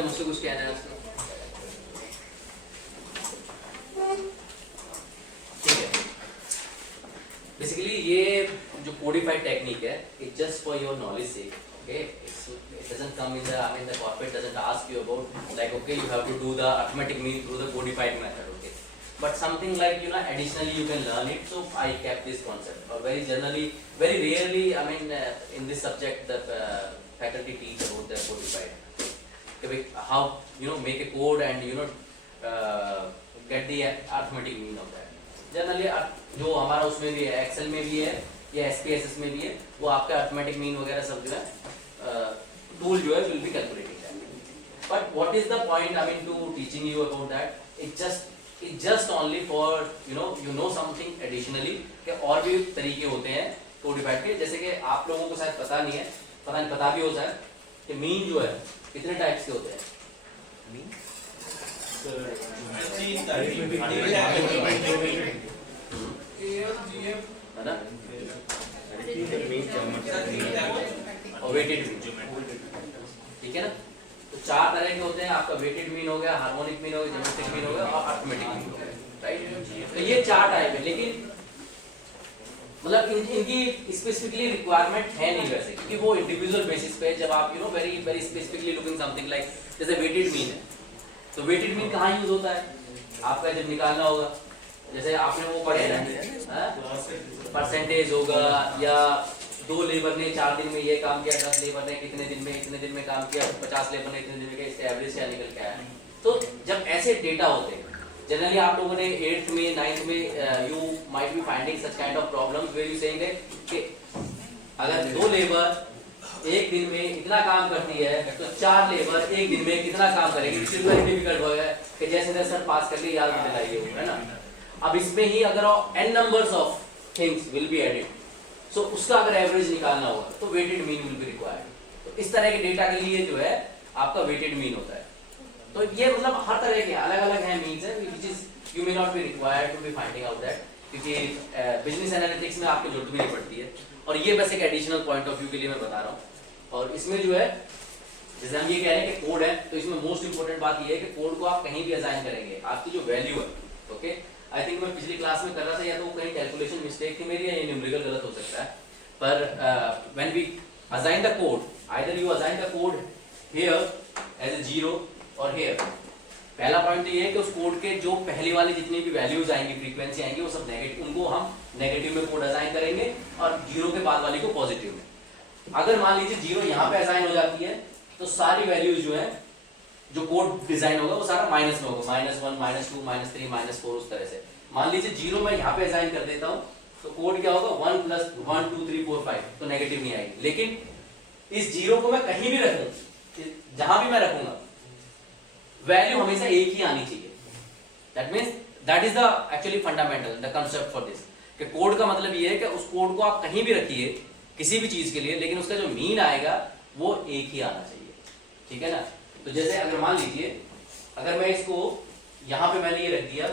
मुझसे कुछ कहना है उसको? ठीक है, बेसिकली ये जो कोडिफाइड टेक्निक है, it just for your knowledge से, okay, it doesn't come in the, I mean the corporate doesn't ask you about like okay you have to do the arithmetic mean through the codified method, okay, but something like additionally you can learn it. So I kept this concept, or very generally, very rarely, I mean in this subject the faculty teach about the codified, how make a code and get the arithmetic mean of that. Generally जो हमारा उसमें भी है, Excel में भी है या SPSS में भी है, वो आपका अर्थमेटिक मीन वगैरह सब जो है टूल जो है will be calculating that. But what is the point I mean to teaching you about that, it just only for you know something additionally, कि और भी तरीके होते हैं कोडिफाइड के, जैसे कि आप लोगों को शायद पता नहीं है, पता भी हो जाए कि मीन जो है कितने टाइप्स के होते हैं. मीन और वेटेड मीन, ठीक है ना. तो 4 तरह के होते हैं. आपका वेटेड मीन हो गया, हार्मोनिक मीन हो गया, ज्योमेट्रिक मीन हो गया और अर्थमेटिक मीन हो गया, राइट. तो ये 4 टाइप है, लेकिन मतलब इनकी स्पेसिफिकली रिक्वायरमेंट है नहीं वैसे, क्योंकि वो इंडिविजुअल बेसिस पे जब आप very very specifically looking something like जैसे वेटेड मीन है, तो वेटेड मीन कहाँ यूज होता है आपका जब निकालना होगा, जैसे आपने वो पढ़े ना परसेंटेज होगा, या 2 लेबर ने 4 दिन में ये काम किया, 10 लेबर ने इतने दिन में काम किया, 50 लेबर ने इतने दिन में किया, इससे एवरेज क्या निकल के आया. तो जब ऐसे डेटा होते हैं, जनरली आप लोगों ने 8th में 9th में you might be finding such kind of problems where you saying कि अगर 2 लेबर एक दिन में इतना काम करती है तो 4 लेबर एक दिन में कितना काम करेगी. इट्स वेरी डिफिकल्ट हो गया कि जैसे सर पास कर लिए याद नहीं दिलाइए, है ना. अब इसमें ही अगर n numbers of things will be added, so उसका अगर एवरेज निकालना होगा तो weighted mean will be required. तो इस तरह के डेटा के लिए जो है आपका वेटेड मीन होता है. तो ये मतलब हर तरह के अलग अलग हैं मीन्स है, which is you may not be required to be finding out that, क्योंकि बिजनेस एनालिटिक्स में आपको जरूरत भी नहीं पड़ती है. और ये बस एक एडिशनल पॉइंट ऑफ व्यू के लिए मैं बता रहा हूँ. और इसमें जो है जैसे हम ये कह रहे हैं कि कोड है, तो इसमें मोस्ट इंपोर्टेंट बात ये है कि कोड को आप कहीं भी असाइन करेंगे, आपकी जो वैल्यू है, ओके. आई थिंक मैं पिछली क्लास में कर रहा था, या तो वो कहीं कैलकुलेशन मिस्टेक थी मेरी, या ये न्यूमेरिकल गलत हो सकता है. पर when we assign the code, either you assign the code here as a 0 और हियर. पहला पॉइंट तो ये है कि उस कोड के जो पहली वाली जितनी भी वैल्यूज आएंगी, फ्रीक्वेंसी आएंगी, वो सब नेगेटिव, उनको हम नेगेटिव में कोड असाइन करेंगे और 0 के बाद वाली को पॉजिटिव में. अगर मान लीजिए 0 यहाँ पे असाइन हो जाती है, तो सारी वैल्यूज जो है, जो कोड डिजाइन होगा वो सारा माइनस में होगा, -1 -2 -3 -4 उस तरह से. मान लीजिए 0 मैं यहाँ पे असाइन कर देता हूँ, तो कोड क्या होगा 1 + 1 2 3 4 5, तो नेगेटिव नहीं आएगी. लेकिन इस 0 को मैं कहीं भी रखूँ, जहां भी मैं रखूंगा, वैल्यू हमेशा एक ही आनी चाहिए. That means that is the actually fundamental the concept for this, कि कोड का मतलब ये है कि उस कोड को आप कहीं भी रखिए किसी भी चीज के लिए, लेकिन उसका जो मीन आएगा वो एक ही आना चाहिए, ठीक है ना. तो जैसे अगर मान लीजिए अगर मैं इसको यहाँ पे मैंने ये रख दिया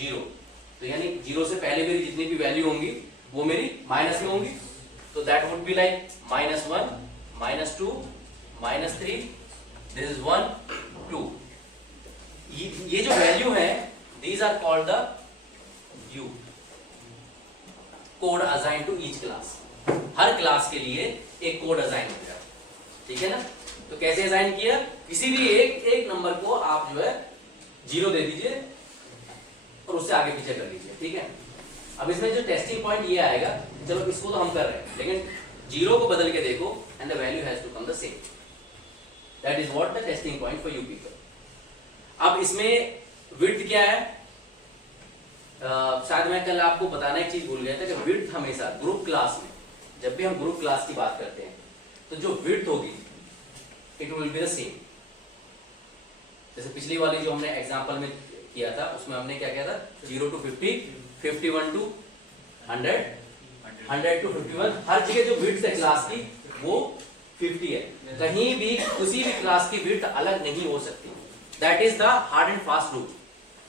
0, तो यानी 0 से पहले मेरी जितनी भी वैल्यू होंगी वो मेरी माइनस में होंगी. तो that would be like -1 -2 -3, this is 1 2. ये जो वैल्यू है, these are called the you, code assign to each class. हर क्लास के लिए एक कोड असाइन हो गया, ठीक है ना. तो कैसे असाइन किया, किसी भी एक नंबर को आप जो है 0 दे दीजिए और उससे आगे पीछे कर लीजिए, ठीक है. अब इसमें जो टेस्टिंग पॉइंट ये आएगा, चलो इसको तो हम कर रहे हैं, लेकिन 0 को बदल के देखो and the value has to come the same. That is what the testing point for you people. अब इसमें विड्थ क्या है, शायद मैं कल आपको बताना एक चीज भूल गया था कि विड्थ हमेशा ग्रुप क्लास में, जब भी हम ग्रुप क्लास की बात करते हैं, तो जो विड्थ होगी it will B the same. जैसे पिछली वाली जो हमने एग्जांपल में किया था, उसमें हमने क्या किया था, 0 to 50, 51 to 100, 100 to 51, हर जगह जो विड्थ है क्लास की वो 50 है. कहीं भी किसी भी क्लास की विड्थ अलग नहीं हो सकती, that is the hard and fast rule.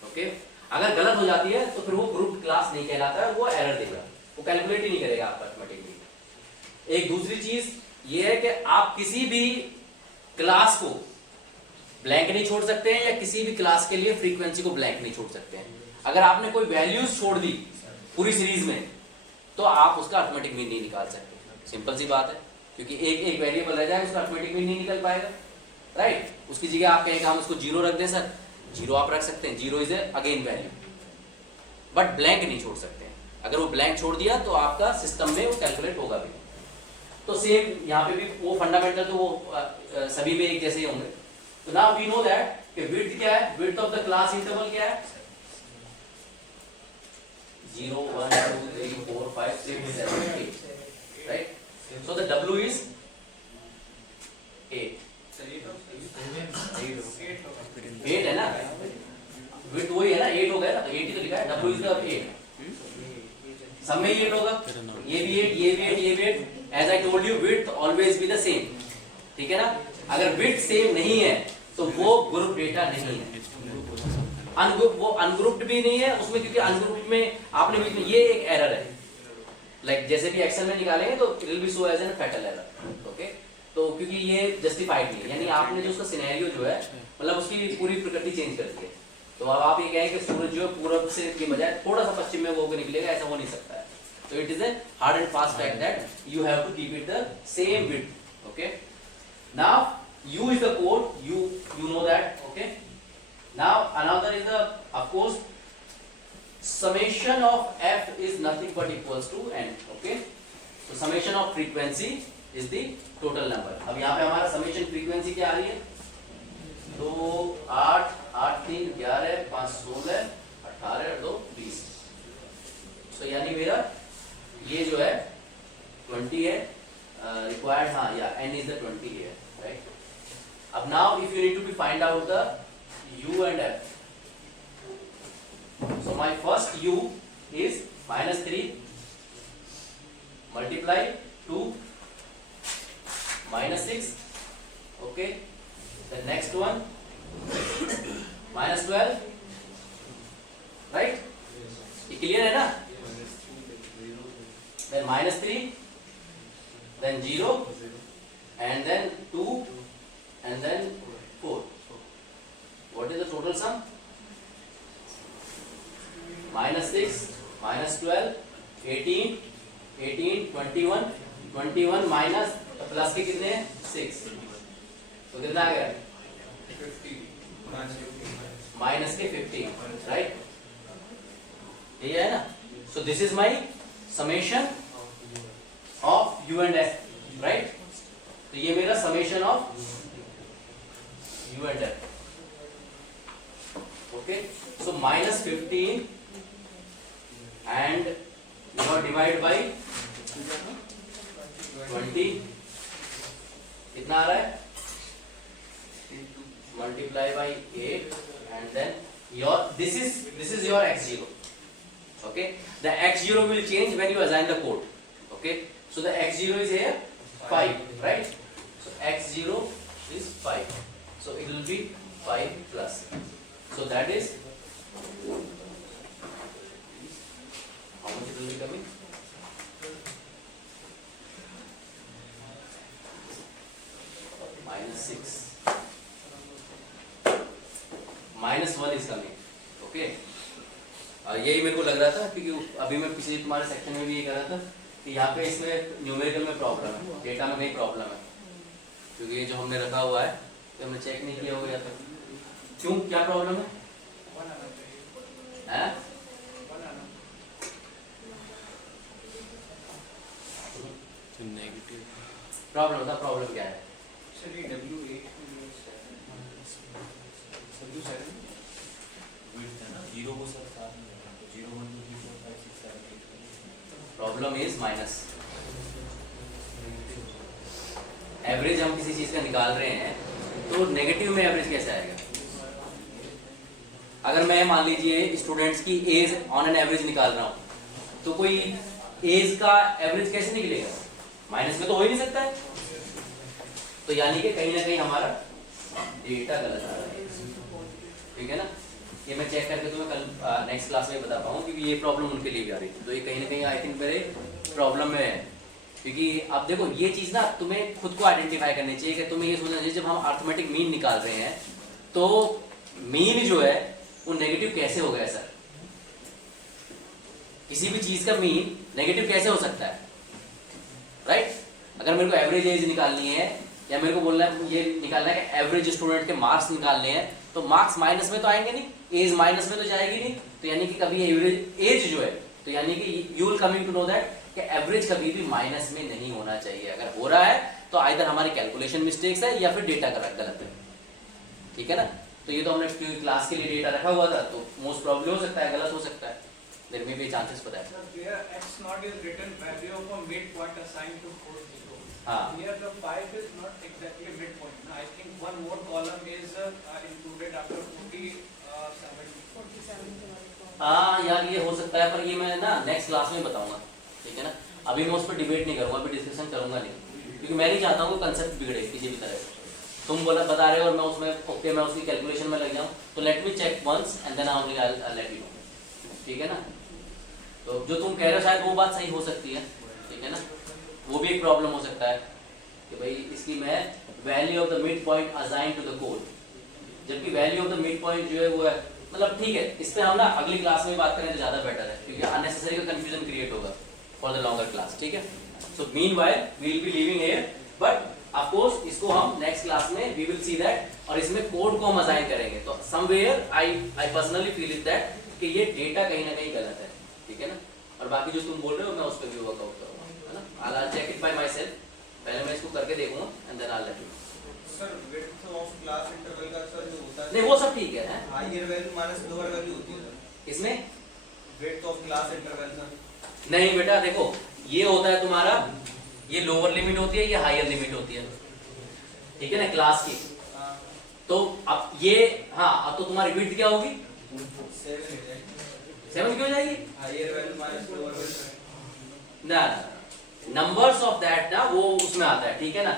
Okay, अगर गलत हो जाती है तो फिर वो ग्रुप क्लास नहीं कहलाता है, वो एरर देगा, वो कैलकुलेट ही नहीं करेगा आपका ऑटोमेटिकली। एक दूसरी चीज ये है कि आप किसी भी क्लास को ब्लैंक नहीं छोड़ सकते हैं, या किसी भी क्लास के लिए फ्रीक्वेंसी को ब्लैंक नहीं छोड़ सकते हैं। अगर आपने कोई वैल्यूज छोड़ दी पूरी सीरीज में तो आप उसका ऑटोमेटिक मीन नहीं निकाल सकते। सिंपल सी बात है, क्योंकि एक वेरिएबल रह जाए उसका ऑटोमेटिक मीन नहीं निकल पाएगा, राइट। उसकी जगह आप कहेंगे हम उसको जीरो रख दें, सर जीरो आप रख सकते हैं, zero is again value, but blank नहीं छोड़ सकते हैं। अगर वो ब्लैंक छोड़ दिया तो आपका सिस्टम में वो कैलकुलेट होगा भी। तो सेम यहाँ पे भी वो फंडामेंटल तो वो सभी में एक जैसे ही होंगे। तो नाउ वी नो दैट कि विड्थ क्या है, width of the class interval क्या है, 0 1 2 3 4 5 6 7 8, right. So the W is 8 है ना, विड्थ वही है ना, 8 हो गया ना, तो 8 ही तो लिखा है, W is the 8, सब में 8 होगा, ये भी 8 ये भी 8 ये भी 8। As I told you width always be the same, ठीक है ना। अगर विड्थ सेम नहीं है तो वो ग्रुप डेटा नहीं है, वो अनग्रुप्ड भी नहीं है उसमें, क्योंकि अनग्रुप्ड में आपने बीच में ये एक एरर है, लाइक जैसे भी एक्सेल में निकालेंगे तो it will be show as an fatal error. Okay, तो क्योंकि ये जस्टिफाइड नहीं है, यानी आपने जो उसका सिनेरियो जो है मतलब उसकी पूरी प्रकृति चेंज कर दी है। तो अब आप ये कहें कि सूरज जो है पूरब से के बजाय थोड़ा सा पश्चिम में वो निकलेगा, ऐसा हो नहीं सकता है। So it is a hard and fast fact that you have to keep it the same width. Okay. Now U is the code. You know that. Okay. Now another is the, of course, summation of f is nothing but equals to n. Okay. So summation of frequency is the total number. अब यहाँ पे हमारा summation frequency क्या आ रही है? 2 8 8 3 11 5 16 18 2 20। So यानी मेरा ये जो है 20 है रिक्वायर्ड, हाँ, या n is the 20 है, राइट। अब now if you need to be find out the u and f, so my first u is -3 multiply 2 -6, okay, the next one -12, right, ये क्लियर है ना। Then -3, then 0, and then 2, and then 4. What is the total sum? -6, -12, 18, 18, 21, 21 minus plus के कितने हैं 6, तो कितना आ गया 50, minus के 15, राइट, यही है ना। So this is my summation of u and f, right? तो ये मेरा summation of u and f, okay? So -15 and you know divide by 20, कितना आ रहा है, multiply by 8 and then your this is your x0, okay? The x0 will change when you assign the code, okay? So the x0 is here 5, right? So x0 is 5, so it will be 5 plus, so that is how much it will be coming, -6, -1 is coming, okay? यही मेरे को लग रहा था, क्योंकि अभी मैं पिछले तुम्हारे सेक्शन में भी ये कर रहा था कि यहाँ पे इसमें न्यूमेरिकल में प्रॉब्लम है, डेटा में कहीं प्रॉब्लम है, क्योंकि ये जो हमने रखा हुआ है तो हमने चेक नहीं किया होगा या तक। क्यों, क्या प्रॉब्लम है? नेगेटिव प्रॉब्लम था, प्रॉब्लम क्या है? प्रॉब्लम इज माइनस, एवरेज हम किसी चीज का निकाल रहे हैं तो नेगेटिव में एवरेज कैसे आएगा? अगर मैं मान लीजिए स्टूडेंट्स की एज ऑन एन एवरेज निकाल रहा हूं तो कोई एज का एवरेज कैसे निकलेगा? माइनस में तो हो ही नहीं सकता है, तो यानी कि कहीं ना कहीं हमारा डेटा गलत आ रहा है। ठीक है ना। ये मैं चेक करके तुम्हें कल नेक्स्ट क्लास में बता पाऊँ, क्योंकि ये प्रॉब्लम उनके लिए भी आ रही थी, तो ये कहीं ना कहीं आई थिंक मेरे प्रॉब्लम में है। क्योंकि अब देखो ये चीज़ ना तुम्हें खुद को आइडेंटिफाई करनी चाहिए कि तुम्हें ये सोचना चाहिए जब हम अर्थमेटिक मीन निकाल रहे हैं तो मीन जो है वो नेगेटिव कैसे हो गया सर। किसी भी चीज का मीन नेगेटिव कैसे हो सकता है, राइट। अगर मेरे को एवरेज एज निकालनी है या मेरे को बोलना है ये निकालना है कि एवरेज स्टूडेंट के मार्क्स निकालने हैं, तो मार्क्स माइनस में तो आएंगे नहीं, एज माइनस में तो जाएगी नहीं, तो यानी कि कभी एवरेज एज जो है, तो यानी कि you will coming to know that कि एवरेज कभी भी माइनस में नहीं होना चाहिए। अगर हो रहा है तो आइदर हमारी कैलकुलेशन मिस्टेक्स है या फिर डेटा गलत है, ठीक है ना। तो ये तो हमने क्लास के लिए डेटा रखा हुआ था, तो मोस्ट प्रॉब्लम हो सकता है, गलत हो सकता है, देयर मे बी चांसेस पता है। Here x naught is written value of a midpoint assigned to 4 0. हाँ। Here the 5 is not exactly midpoint. I think one more column is included after 47. हाँ यार ये हो सकता है, पर ये मैं ना नेक्स्ट क्लास में बताऊंगा, ठीक है ना। अभी मैं उस पर डिबेट नहीं करूंगा, अभी डिस्कशन करूंगा नहीं, क्योंकि मैं नहीं चाहता हूँ कंसेप्ट बिगड़े किसी भी तरह। तुम बता रहे हो और मैं उसमें ओके मैं उसकी कैलकुलेशन में लग जाऊँ, तो let me check once and then I will let you know, ठीक है ना। तो जो तुम कह रहे हो शायद वो बात सही हो सकती है, ठीक है ना। वो भी एक प्रॉब्लम हो सकता है कि भाई इसकी मैं value of the mid point assign to the code, जबकि value of the mid point जो है वो है, मतलब ठीक है, इस पे हम ना अगली क्लास में बात करें तो ज्यादा बेटर है, क्योंकि अननेसेसरी का कंफ्यूजन क्रिएट होगा फॉर द लॉन्गर क्लास, ठीक है। So meanwhile we will be living here, but of course इसको हम नेक्स्ट क्लास में वी विल सी दैट, और इसमें कोड को हम असाइन करेंगे। तो somewhere I personally feel it that कि ये डेटा कहीं ना कहीं गलत है, ठीक है ना। और बाकी जो तुम बोल रहे हो मैं उस पर भी वर्कआउट करूंगा, है ना। I check it by myself, पहले मैं इसको करके देखूंगा and then I let you. Sir width of class interval का सर जो होता है, नहीं वो सब ठीक है, higher value minus lower value होती है सर इसमें width of class interval sir. नहीं बेटा देखो, ये होता है तुम्हारा, ये लोअर लिमिट होती है, ये हायर लिमिट होती है, ठीक है ना, क्लास की। तो अब ये हाँ, अब तो तुम्हारी विड्थ क्या होगी, 7 क्यों जाएगी, higher value minus lower value ना नंबर्स ऑफ दैट ना वो उसमें आता है, ठीक है ना।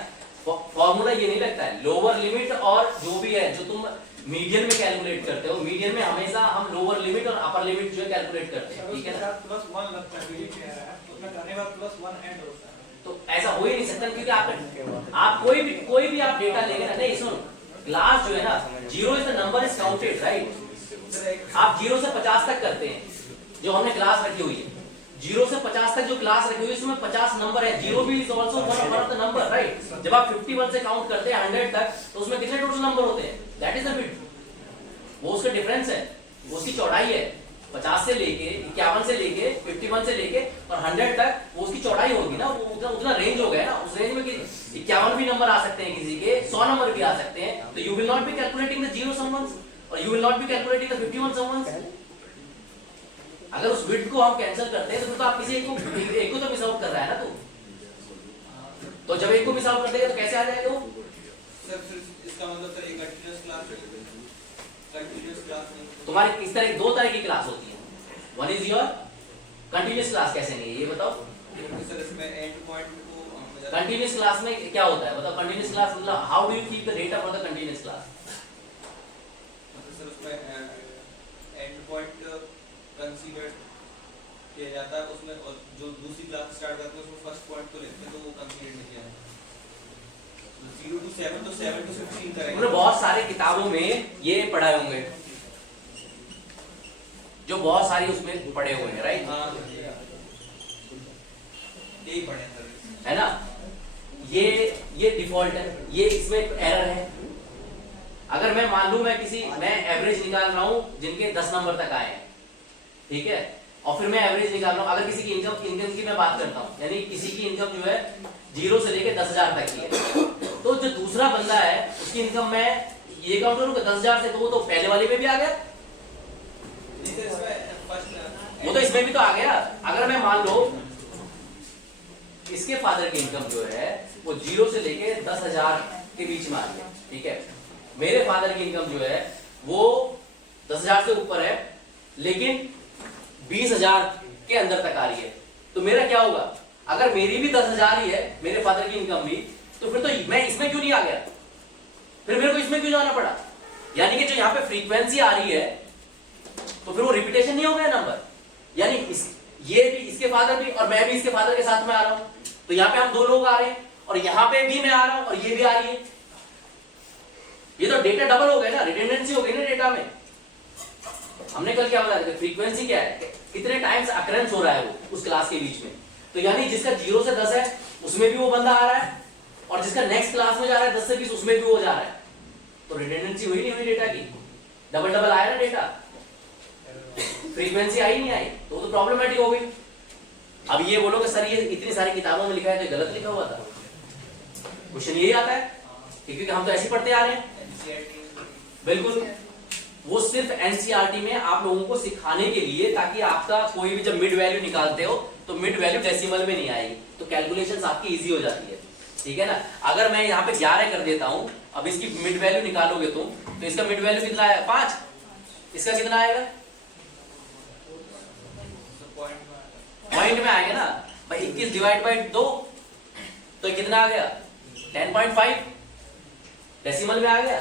फॉर्मूला ये नहीं लगता है, लोअर लिमिट और जो भी है जो तुम मीडियन में कैलकुलेट करते हो, मीडियन में हमेशा हम लोअर लिमिट और अपर लिमिट जो है कैलकुलेट करते हैं, ठीक है ना। +1 लगता है, ये कह रहा है उसमें करने बाद +1 ऐड होता है, तो ऐसा हो ही नहीं सकता, क्योंकि आप कोई भी आप डेटा लेंगे ना, नहीं सुनो, क्लास जो है ना, 0 is the number is counted, right. आप 0 से 50 तक करते हैं, जो हमने क्लास रखी हुई है 0 से 50 तक जो क्लास रखी हुई है उसमें 50 नंबर है, 0 भी is also one of the number, right. जब आप 51 से काउंट करते हैं 100 तक, तो उसमें कितने टोटल नंबर होते हैं, दैट इज द विड्थ, वो उसका डिफरेंस है, वो उसकी चौड़ाई है। 50 से लेके 51 से लेके 51 से लेके और 100 तक वो उसकी चौड़ाई होगी ना, वो उतना रेंज हो गया ना, उस रेंज में 51 भी नंबर आ सकते हैं, किसी के 100 नंबर भी आ सकते हैं, तो you will not be calculating the 0 someones और you will not be calculating the 51 someones. अगर उस विड्थ को हम कैंसिल करते हैं तो फिर तो आप किसी एक को तो मिस आउट कर रहा है ना तू, तो जब एक को मिस आउट कर देगा तो कैसे आ जाएगा वो। सर फिर इसका मतलब सर एक कंटीन्यूअस क्लास नहीं, तुम्हारी इस तरह 2 तरह की क्लास होती है, one is your continuous class, कैसे नहीं है ये बताओ। सर इसमें एंड पॉइंट को कंटीन्यूअस क्लास में क्या होता है बताओ, कंटीन्यूअस क्लास मतलब how do you keep the data for the continuous class. मतलब सर उसमें एंड पॉइंट कंसीडर किया जाता है उसमें, और जो दूसरी क्लास स्टार्ट करते हैं उसमें फर्स्ट पॉइंट को लेते हैं तो वो कंसीडर नहीं किया है। 0 to 7 तो 7 to 15 करेंगे। हमने बहुत सारे किताबों में ये पढ़ाए होंगे, जो बहुत सारी उसमें पढ़े हुए हैं, राइट। हाँ यही पढ़े सर, है ना। ये डिफॉल्ट है, ये इसमें एरर है। अगर मैं मान लूं मैं एवरेज निकाल रहा हूं जिनके 10 नंबर तक आए हैं, ठीक है, और फिर मैं एवरेज निकाल रहा हूं, अगर किसी की इनकम की मैं बात करता हूं, यानी किसी की इनकम जो है 0 से लेके 10,000 तक की है, तो जो दूसरा बंदा है उसकी इनकम मैं ये काउंट करूंगा 10,000 से, तो वो तो पहले वाले में भी आ गया, वो तो इसमें भी तो आ गया। अगर मैं मान लो इसके फादर की इनकम जो है वो 0 से लेके 10,000 के बीच में आ गया, ठीक है, मेरे फादर की इनकम जो है वो 10,000 से ऊपर है लेकिन 20,000 के अंदर तक आ रही है, तो मेरा क्या होगा, अगर मेरी भी 10,000 ही है, मेरे फादर की इनकम भी, तो फिर तो मैं इसमें क्यों नहीं आ गया, फिर मेरे को इसमें क्यों जाना पड़ा, यानी कि जो यहाँ पे फ्रीक्वेंसी आ रही है तो फिर वो रिपीटेशन नहीं हो गया नंबर, यानी ये भी इसके फादर भी और मैं भी इसके फादर के साथ में आ रहा हूं, तो यहाँ पे हम 2 लोग आ रहे हैं और यहाँ पे भी मैं आ रहा हूं और ये भी आ रही है, ये तो डेटा डबल हो गया ना, रिडंडेंसी हो गई ना डेटा में। हमने कल क्या बताया था, फ्रीक्वेंसी क्या है, कितने टाइम्स अकरेंस हो रहा है वो उस क्लास के बीच में, तो यानी जिसका 0 से 10 है उसमें भी वो बंदा आ रहा है और जिसका नेक्स्ट क्लास में जा रहा है 10 से 20 उसमें भी वो जा रहा है, तो रिडंडेंसी हुई नहीं हुई डेटा की, डबल डबल आया ना डेटा, फ्रीक्वेंसी आई नहीं आई, तो प्रॉब्लमेटिक हो गई। अब ये बोलो कि सर ये इतनी सारी किताबों में लिखा है तो गलत लिखा हुआ था, क्वेश्चन यही आता है क्योंकि हम तो ऐसे पढ़ते आ रहे हैं। बिल्कुल, वो सिर्फ एनसीईआरटी में आप लोगों को सिखाने के लिए, ताकि आपका कोई भी जब मिड वैल्यू निकालते हो तो मिड वैल्यू डेसिमल में नहीं आएगी, तो कैलकुलेशंस आपकी इजी हो जाती है, ठीक है ना। अगर मैं यहाँ पे 11 कर देता हूँ, अब इसकी मिड वैल्यू निकालोगे तुम तो इसका मिड वैल्यू कितना है 5, इसका कितना आएगा पॉइंट में आएगा ना भाई, 21 डिवाइड बाई 2 तो कितना आ गया 10.5 डेसिमल में आ गया।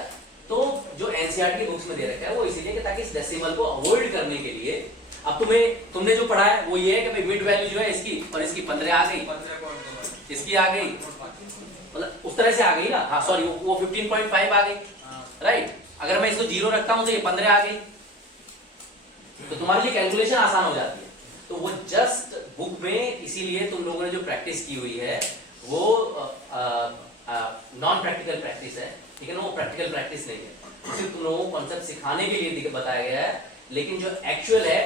तो जो एनसीईआरटी बुक्स में दे रखा है वो इसीलिए कि ताकि इस डेसिमल को अवॉइड करने के लिए, अब तुमने जो पढ़ा है वो ये है कि भाई मिड वैल्यू जो है इसकी और इसकी 15 आ गई, इसकी आ गई, मतलब उस तरह से आ गई ना, हाँ सॉरी वो 15.5 आ गई, राइट। अगर मैं इसको 0 रखता हूं तो ये 15 आ गई, तो तुम्हारे लिए कैलकुलेशन आसान हो जाती है। तो वो जस्ट बुक में इसीलिए तुम लोगों ने जो प्रैक्टिस की हुई है वो नॉन प्रैक्टिकल प्रैक्टिस है, ठीक है ना, वो प्रैक्टिकल प्रैक्टिस नहीं है, सिर्फ तुम लोगों को कॉन्सेप्ट सिखाने के लिए बताया गया है। लेकिन जो एक्चुअल है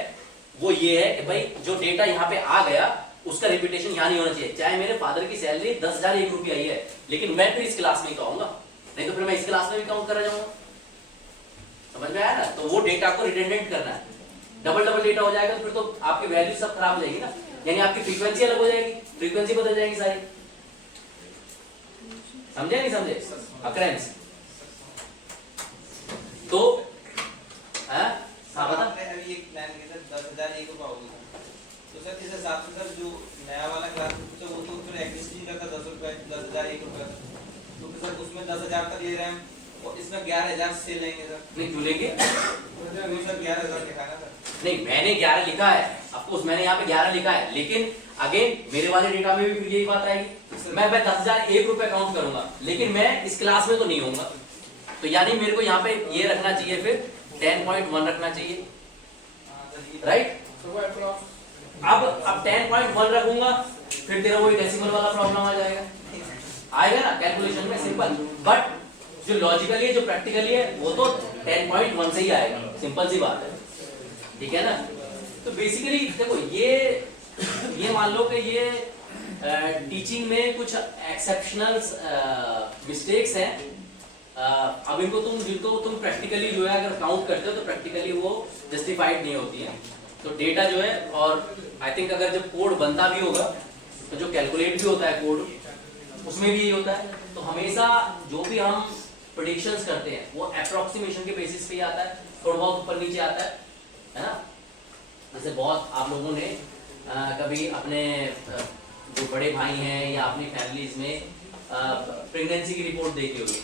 वो ये है कि भाई जो डेटा यहाँ पे आ गया उसका रिपीटेशन यहाँ नहीं होना चाहिए, चाहे मेरे फादर की सैलरी 10,001 रुपये आई है लेकिन मैं फिर इस क्लास में ही कहूंगा, नहीं तो फिर मैं इस क्लास में भी काउंट करा जाऊंगा, समझ में आया ना। तो वो डेटा को रिडंडेंट करना है, डबल डेटा हो जाएगा तो फिर तो आपकी वैल्यू सब खराब हो जाएगी ना, यानी आपकी फ्रीक्वेंसी अलग हो जाएगी, फ्रीक्वेंसी बदल जाएगी सारी, समझे नहीं समझे, अकरेंस। तो हाँ बता, अभी एक प्लान किया था 10,001 रुपये होगी, तो सर इस हिसाब से सर जो नया वाला क्लास तो वो तो फिर एग्जिस्ट नहीं करता 10 रुपये 10,001 रुपये, तो सर उसमें 10,000 तक ले रहे हैं और इसमें 11,000 से लेंगे सर, नहीं क्यों लेंगे, सर 11,000 लिखा है ना सर, नहीं मैंने 11 लिखा है, ऑफकोर्स मैंने यहाँ पे 11 लिखा है, लेकिन अगेन मेरे वाले डेटा में भी फिर यही बात आएगी, मैं 10,001 रुपये काउंट करूंगा लेकिन मैं इस क्लास में तो नहीं होऊंगा, तो यानी मेरे को यहाँ पे ये रखना चाहिए, फिर 10.1 रखना चाहिए, राइट। अब 10.1 रखूंगा फिर तेरा वही डेसिमल वाला प्रॉब्लम आ जाएगा, आएगा ना कैलकुलेशन में, सिंपल। बट जो लॉजिकली जो प्रैक्टिकली है वो तो 10.1 से ही आएगा, सिंपल सी बात है, ठीक है ना। तो बेसिकली देखो ये मान लो कि ये टीचिंग में कुछ एक्सेप्शनल मिस्टेक्स हैं, अब इनको जिनको तुम प्रैक्टिकली जो है अगर काउंट करते हो तो प्रैक्टिकली वो जस्टिफाइड नहीं होती है। तो डेटा जो है, और आई थिंक अगर जब कोड बनता भी होगा तो जो कैलकुलेट भी होता है कोड उसमें भी यही होता है, तो हमेशा जो भी हम प्रेडिक्शंस करते हैं वो अप्रोक्सीमेशन के बेसिस पे ही आता है, थोड़ा बहुत ऊपर नीचे आता है ना। जैसे बहुत आप लोगों ने कभी अपने जो बड़े भाई हैं या अपनी फैमिलीज में प्रेगनेंसी की रिपोर्ट देखी होगी,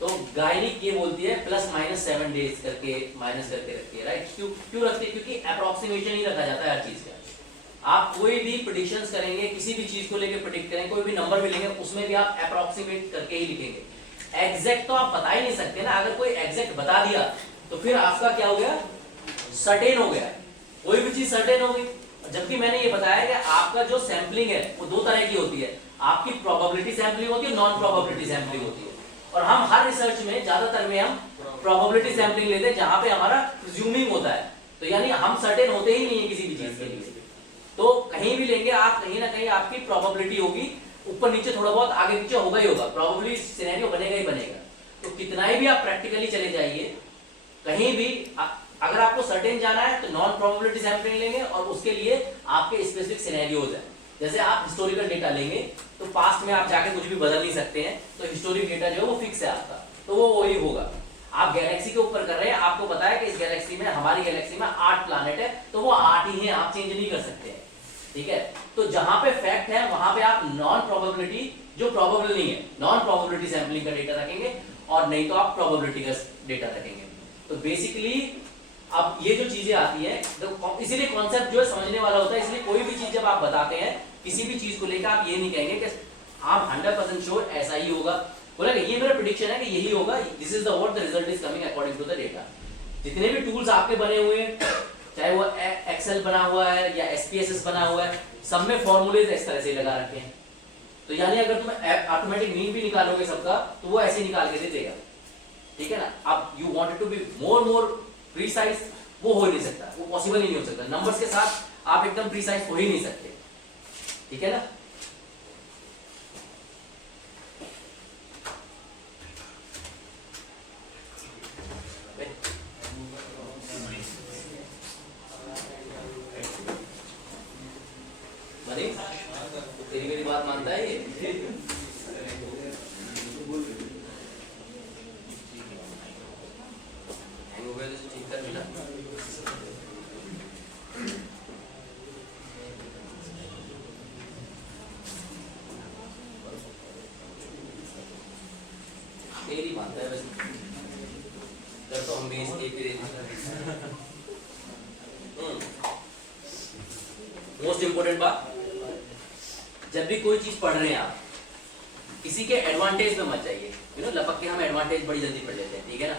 तो गायनिक ये बोलती है +-7 डेज करके माइनस करके रखती है, राइट। क्यों रखती है, क्योंकि अप्रोक्सीमेशन ही रखा जाता है हर चीज का। आप कोई भी प्रेडिक्शंस करेंगे, किसी भी चीज को लेकर प्रेडिक्ट करेंगे, कोई भी नंबर भी लेंगे उसमें भी आप अप्रोक्सीमेट करके ही लिखेंगे, एग्जैक्ट तो आप बता ही नहीं सकते ना। अगर कोई एग्जैक्ट बता दिया तो फिर आपका क्या हो गया, सर्टेन हो गया, कोई भी चीज सर्टेन हो गई। जबकि मैंने ये बताया कि आपका जो सैंपलिंग है वो 2 तरह की होती है, आपकी प्रोबेबिलिटी सैंपलिंग होती है, नॉन प्रोबेबिलिटी सैंपलिंग होती है। और हम हर रिसर्च में ज्यादातर में हम प्रोबेबिलिटी सैंपलिंग लेते हैं जहां पे हमारा प्रिज्यूमिंग होता है, तो यानी हम सर्टेन होते ही नहीं है किसी भी चीज के लिए। तो कहीं भी लेंगे आप, कहीं ना कहीं आपकी प्रोबेबिलिटी होगी, ऊपर नीचे थोड़ा बहुत आगे पीछे होगा ही होगा, प्रोबेबिलिटी सिनेरियो बनेगा ही बनेगा। तो कितना ही भी आप प्रैक्टिकली चले जाइए, कहीं भी अगर आपको सर्टेन जाना है तो नॉन प्रोबेबिलिटी सैंपलिंग लेंगे और उसके लिए आपके स्पेसिफिक सिनेरियोज है। जैसे आप हिस्टोरिकल डेटा लेंगे तो पास्ट में आप जाके कुछ भी बदल नहीं सकते हैं, तो हिस्टोरिक डेटा जो है वो फिक्स है आपका, तो वो वही होगा। आप गैलेक्सी के ऊपर कर रहे हैं, आपको पता है कि इस गैलेक्सी में, हमारी गैलेक्सी में 8 प्लैनेट है, तो वो 8 ही हैं, आप चेंज नहीं कर सकते हैं, ठीक है। तो जहां पे फैक्ट है वहां पे आप नॉन प्रोबेबिलिटी, जो प्रोबेबल नहीं है, नॉन प्रोबेबिलिटी सैंपलिंग का डेटा रखेंगे, और नहीं तो आप प्रोबेबिलिटी का डेटा रखेंगे। तो बेसिकली अब ये जो चीजें आती है, तो इसीलिए कॉन्सेप्ट जो है समझने वाला होता है। इसलिए कोई भी चीज जब आप बताते हैं किसी भी चीज को लेकर, आप ये नहीं कहेंगे कि आप 100% श्योर ऐसा ही होगा, बोला ये मेरा प्रेडिक्शन है कि यही होगा, this is the what the result is coming according to the data. जितने भी टूल्स आपके बने हुए हैं, चाहे वो एक्सेल बना हुआ है या एसपीएसएस बना हुआ है, सब में फॉर्मूलेज इस तरह से लगा रखे हैं। तो यानी अगर तुम ऑटोमेटिक मीन भी निकालोगे सबका, तो वो ऐसे निकाल के दे देगा, ठीक है ना। अब you wanted to be more precise, वो हो ही नहीं सकता, वो पॉसिबल ही नहीं हो सकता। नंबर्स के साथ आप एकदम प्रीसाइज हो ही नहीं सकते, ठीक है ना। तेरी मेरी बात मानता है ये? हैंग हो गया तो ठीक कर मिला। तेरी मानता है वैसे, कर तो हम भी इसके फिर मोस्ट इंपोर्टेंट बात, जब भी कोई चीज पढ़ रहे हैं आप, किसी के एडवांटेज में मत जाइए। यू नो, लपक के हम एडवांटेज बड़ी जल्दी पढ़ लेते हैं, ठीक है ना।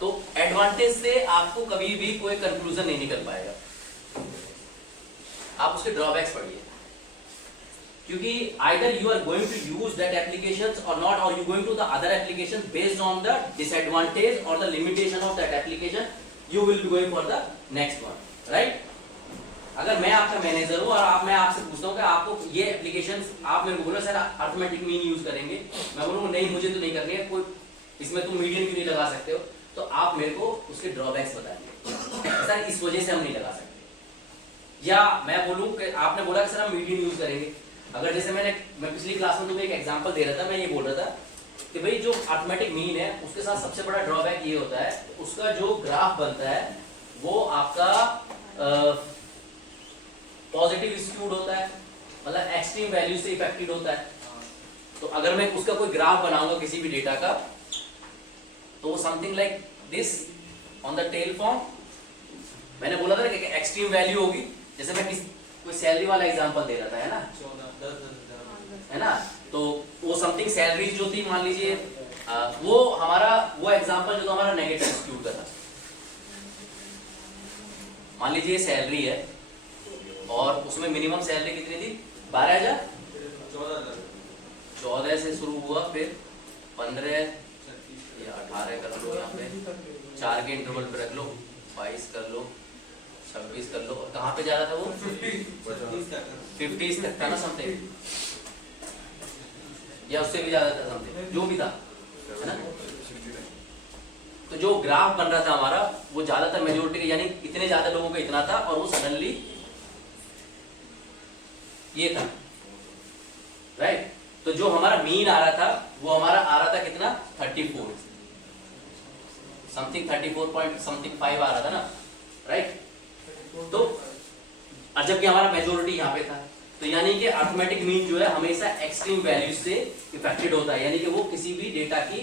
तो एडवांटेज से आपको कभी भी कोई कंक्लूजन नहीं निकल पाएगा, आप उसके ड्रॉबैक्स पढ़िए। क्योंकि either you are going to use that applications और नॉट, और you going to the other application based on the disadvantage और the limitation of that application, you will be going for the next one, right. अगर मैं आपका manager हूं और मैं आपसे पूछता हूं कि आपको ये एप्लीकेशंस, आप मेरे को बोलो सर अरिथमेटिक मीन यूज करेंगे, मैं बोलूंगा नहीं मुझे तो नहीं करनी है, कोई इसमें तुम मीडियन क्यों नहीं लगा सकते हो, तो आप मेरे को उसके ड्रॉबैक्स बताएंगे, सर इस वजह से हम नहीं लगा सकते। या मैं बोलूं कि आपने बोला कि सर हम मीडियन यूज करेंगे, अगर जैसे मैं पिछली क्लास में तुम्हें एक एग्जांपल दे रहा था, मैं ये बोल रहा था कि भाई जो अरिथमेटिक मीन है उसके साथ सबसे बड़ा ड्रॉबैक ये होता है, उसका जो ग्राफ बनता है वो आपका पॉजिटिव स्क्यूड होता है, मतलब एक्सट्रीम वैल्यू से इफेक्टेड होता है। तो अगर मैं उसका कोई ग्राफ बनाऊंगा किसी भी डेटा का, तो something like this on the tail form, मैंने बोला था कि एक्सट्रीम वैल्यू होगी, जैसे मैं कोई सैलरी वाला एग्जांपल दे रहा था, है ना, 14 है ना। तो वो समथिंग सैलरीज जो थी, मान लीजिए वो हमारा वो एग्जांपल जो था हमारा नेगेटिव स्क्यूड का था। मान लीजिए सैलरी है और उसमें मिनिमम सैलरी कितनी थी, 12,000, 14 से शुरू हुआ, फिर 15 या 18 कर लो, यहाँ पे 4 के इंटरवल पे रख लो, 22 कर लो, 26 कर लो, और कहाँ पे जा रहा था वो 50 तक था ना समथिंग, या उससे भी ज्यादा था समथिंग, जो भी था, है ना। तो जो ग्राफ बन रहा था हमारा वो ज्यादातर मेजोरिटी, यानी इतने ज्यादा लोगों का इतना था, और वो सडनली ये था, राइट। तो जो हमारा मीन आ रहा था वो हमारा आ रहा था कितना, 34 समथिंग, 34 पॉइंट समथिंग 5 आ रहा था ना, राइट। तो और जबकि हमारा मेजोरिटी यहाँ पे था, तो यानी कि अरिथमेटिक मीन जो है हमेशा एक्सट्रीम वैल्यूज से इफेक्टेड होता है, यानी कि वो किसी भी डेटा की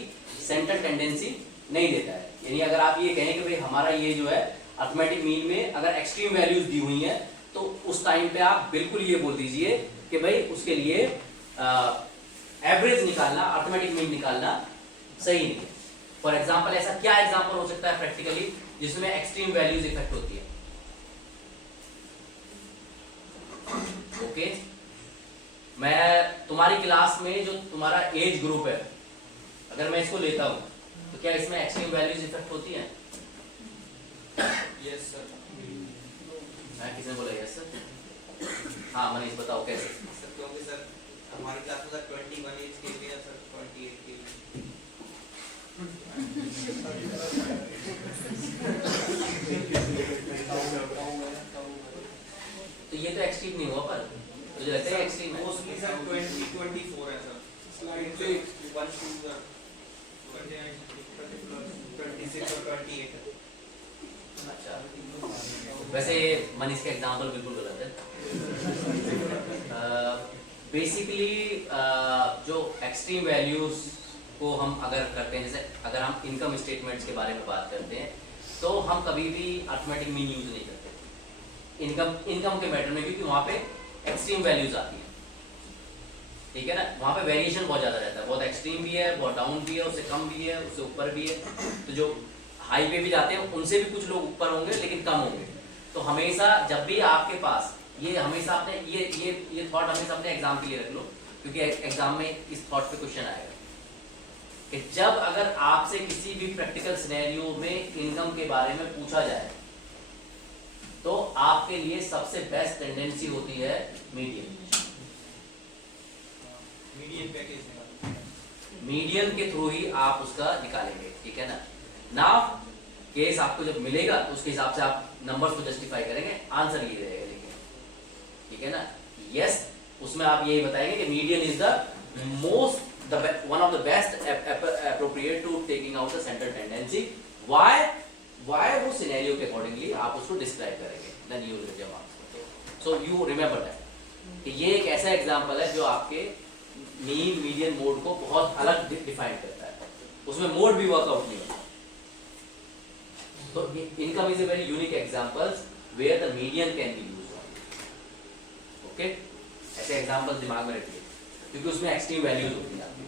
सेंटर टेंडेंसी नहीं देता है। यानी अगर आप ये कहें कि भाई हमारा ये जो है अरिथमेटिक मीन में अगर एक्सट्रीम वैल्यूज दी हुई हैं, तो उस टाइम पे आप बिल्कुल ये बोल दीजिए कि भाई उसके लिए एवरेज निकालना, अरिथमेटिक मीन निकालना सही नहीं है। फॉर एग्जांपल ऐसा क्या एग्जांपल हो सकता है प्रैक्टिकली जिसमें एक्सट्रीम वैल्यूज इफेक्ट होती है? ओके, मैं तुम्हारी क्लास में जो तुम्हारा एज ग्रुप है, अगर मैं इसको लेता हूं तो क्या इसमें एक्सट्रीम वैल्यूज इफेक्ट होती हैं? Yes sir. किसने बोला यस सर? हाँ मनीष बताओ कैसे? सर क्योंकि सर हमारी क्लास में सर 21 एज के लिए, सर 28 के लिए। तो ये तो एक्सट्रीम नहीं हुआ, पर मुझे लगता है एक्सट्रीम है। मोस्टली सर 20-24 है सर, स्लाइड से 1 2 सर 26 और 28 है। अच्छा, वैसे मनीष का एग्जांपल बिल्कुल गलत है। बेसिकली जो एक्सट्रीम वैल्यूज को हम अगर करते हैं, जैसे अगर हम इनकम स्टेटमेंट्स के बारे में बात करते हैं तो हम कभी भी अर्थमेटिक मीन यूज नहीं करते इनकम के मैटर में, क्योंकि वहाँ पे एक्सट्रीम वैल्यूज आती हैं, ठीक है ना, वहाँ पे वेरिएशन बहुत ज़्यादा रहता है, बहुत एक्सट्रीम भी है, बहुत डाउन भी है, उससे कम भी है, उससे ऊपर भी है। तो जो हाई पे भी जाते हैं उनसे भी कुछ लोग ऊपर होंगे लेकिन कम होंगे। तो हमेशा जब भी आपके पास ये हमेशा अपने ये थॉट हमेशा अपने एग्जाम के लिए रख लो, क्योंकि एग्जाम में इस थॉट पे क्वेश्चन आएगा कि जब अगर आपसे किसी भी प्रैक्टिकल सिनेरियो में इनकम के बारे में पूछा जाए तो आपके लिए सबसे बेस्ट टेंडेंसी होती है मीडियन। मीडियन पैकेज निकालना, मीडियन के थ्रू ही आप उसका निकालेंगे, ठीक है ना। ना केस आपको जब मिलेगा तो उसके हिसाब से आप नंबर्स को जस्टिफाई करेंगे, आंसर ये रहेगा, लेकिन ठीक है ना। यस, उसमें आप यही बताएंगे कि median is the most one of the best appropriate to taking out the central tendency. Why वो scenario के accordingly आप उसको describe करेंगे, then you will get your marks. So you remember that कि ये एक ऐसा एग्जाम्पल है जो आपके मीन मीडियन मोड को बहुत अलग डिफाइन करता है, उसमें मोड भी वर्कआउट नहीं होता। तो income is a very unique examples where the median can be used. Okay, ऐसे एग्जाम्पल्स दिमाग में रखिए क्योंकि उसमें एक्सट्रीम वैल्यूज होती है आपकी।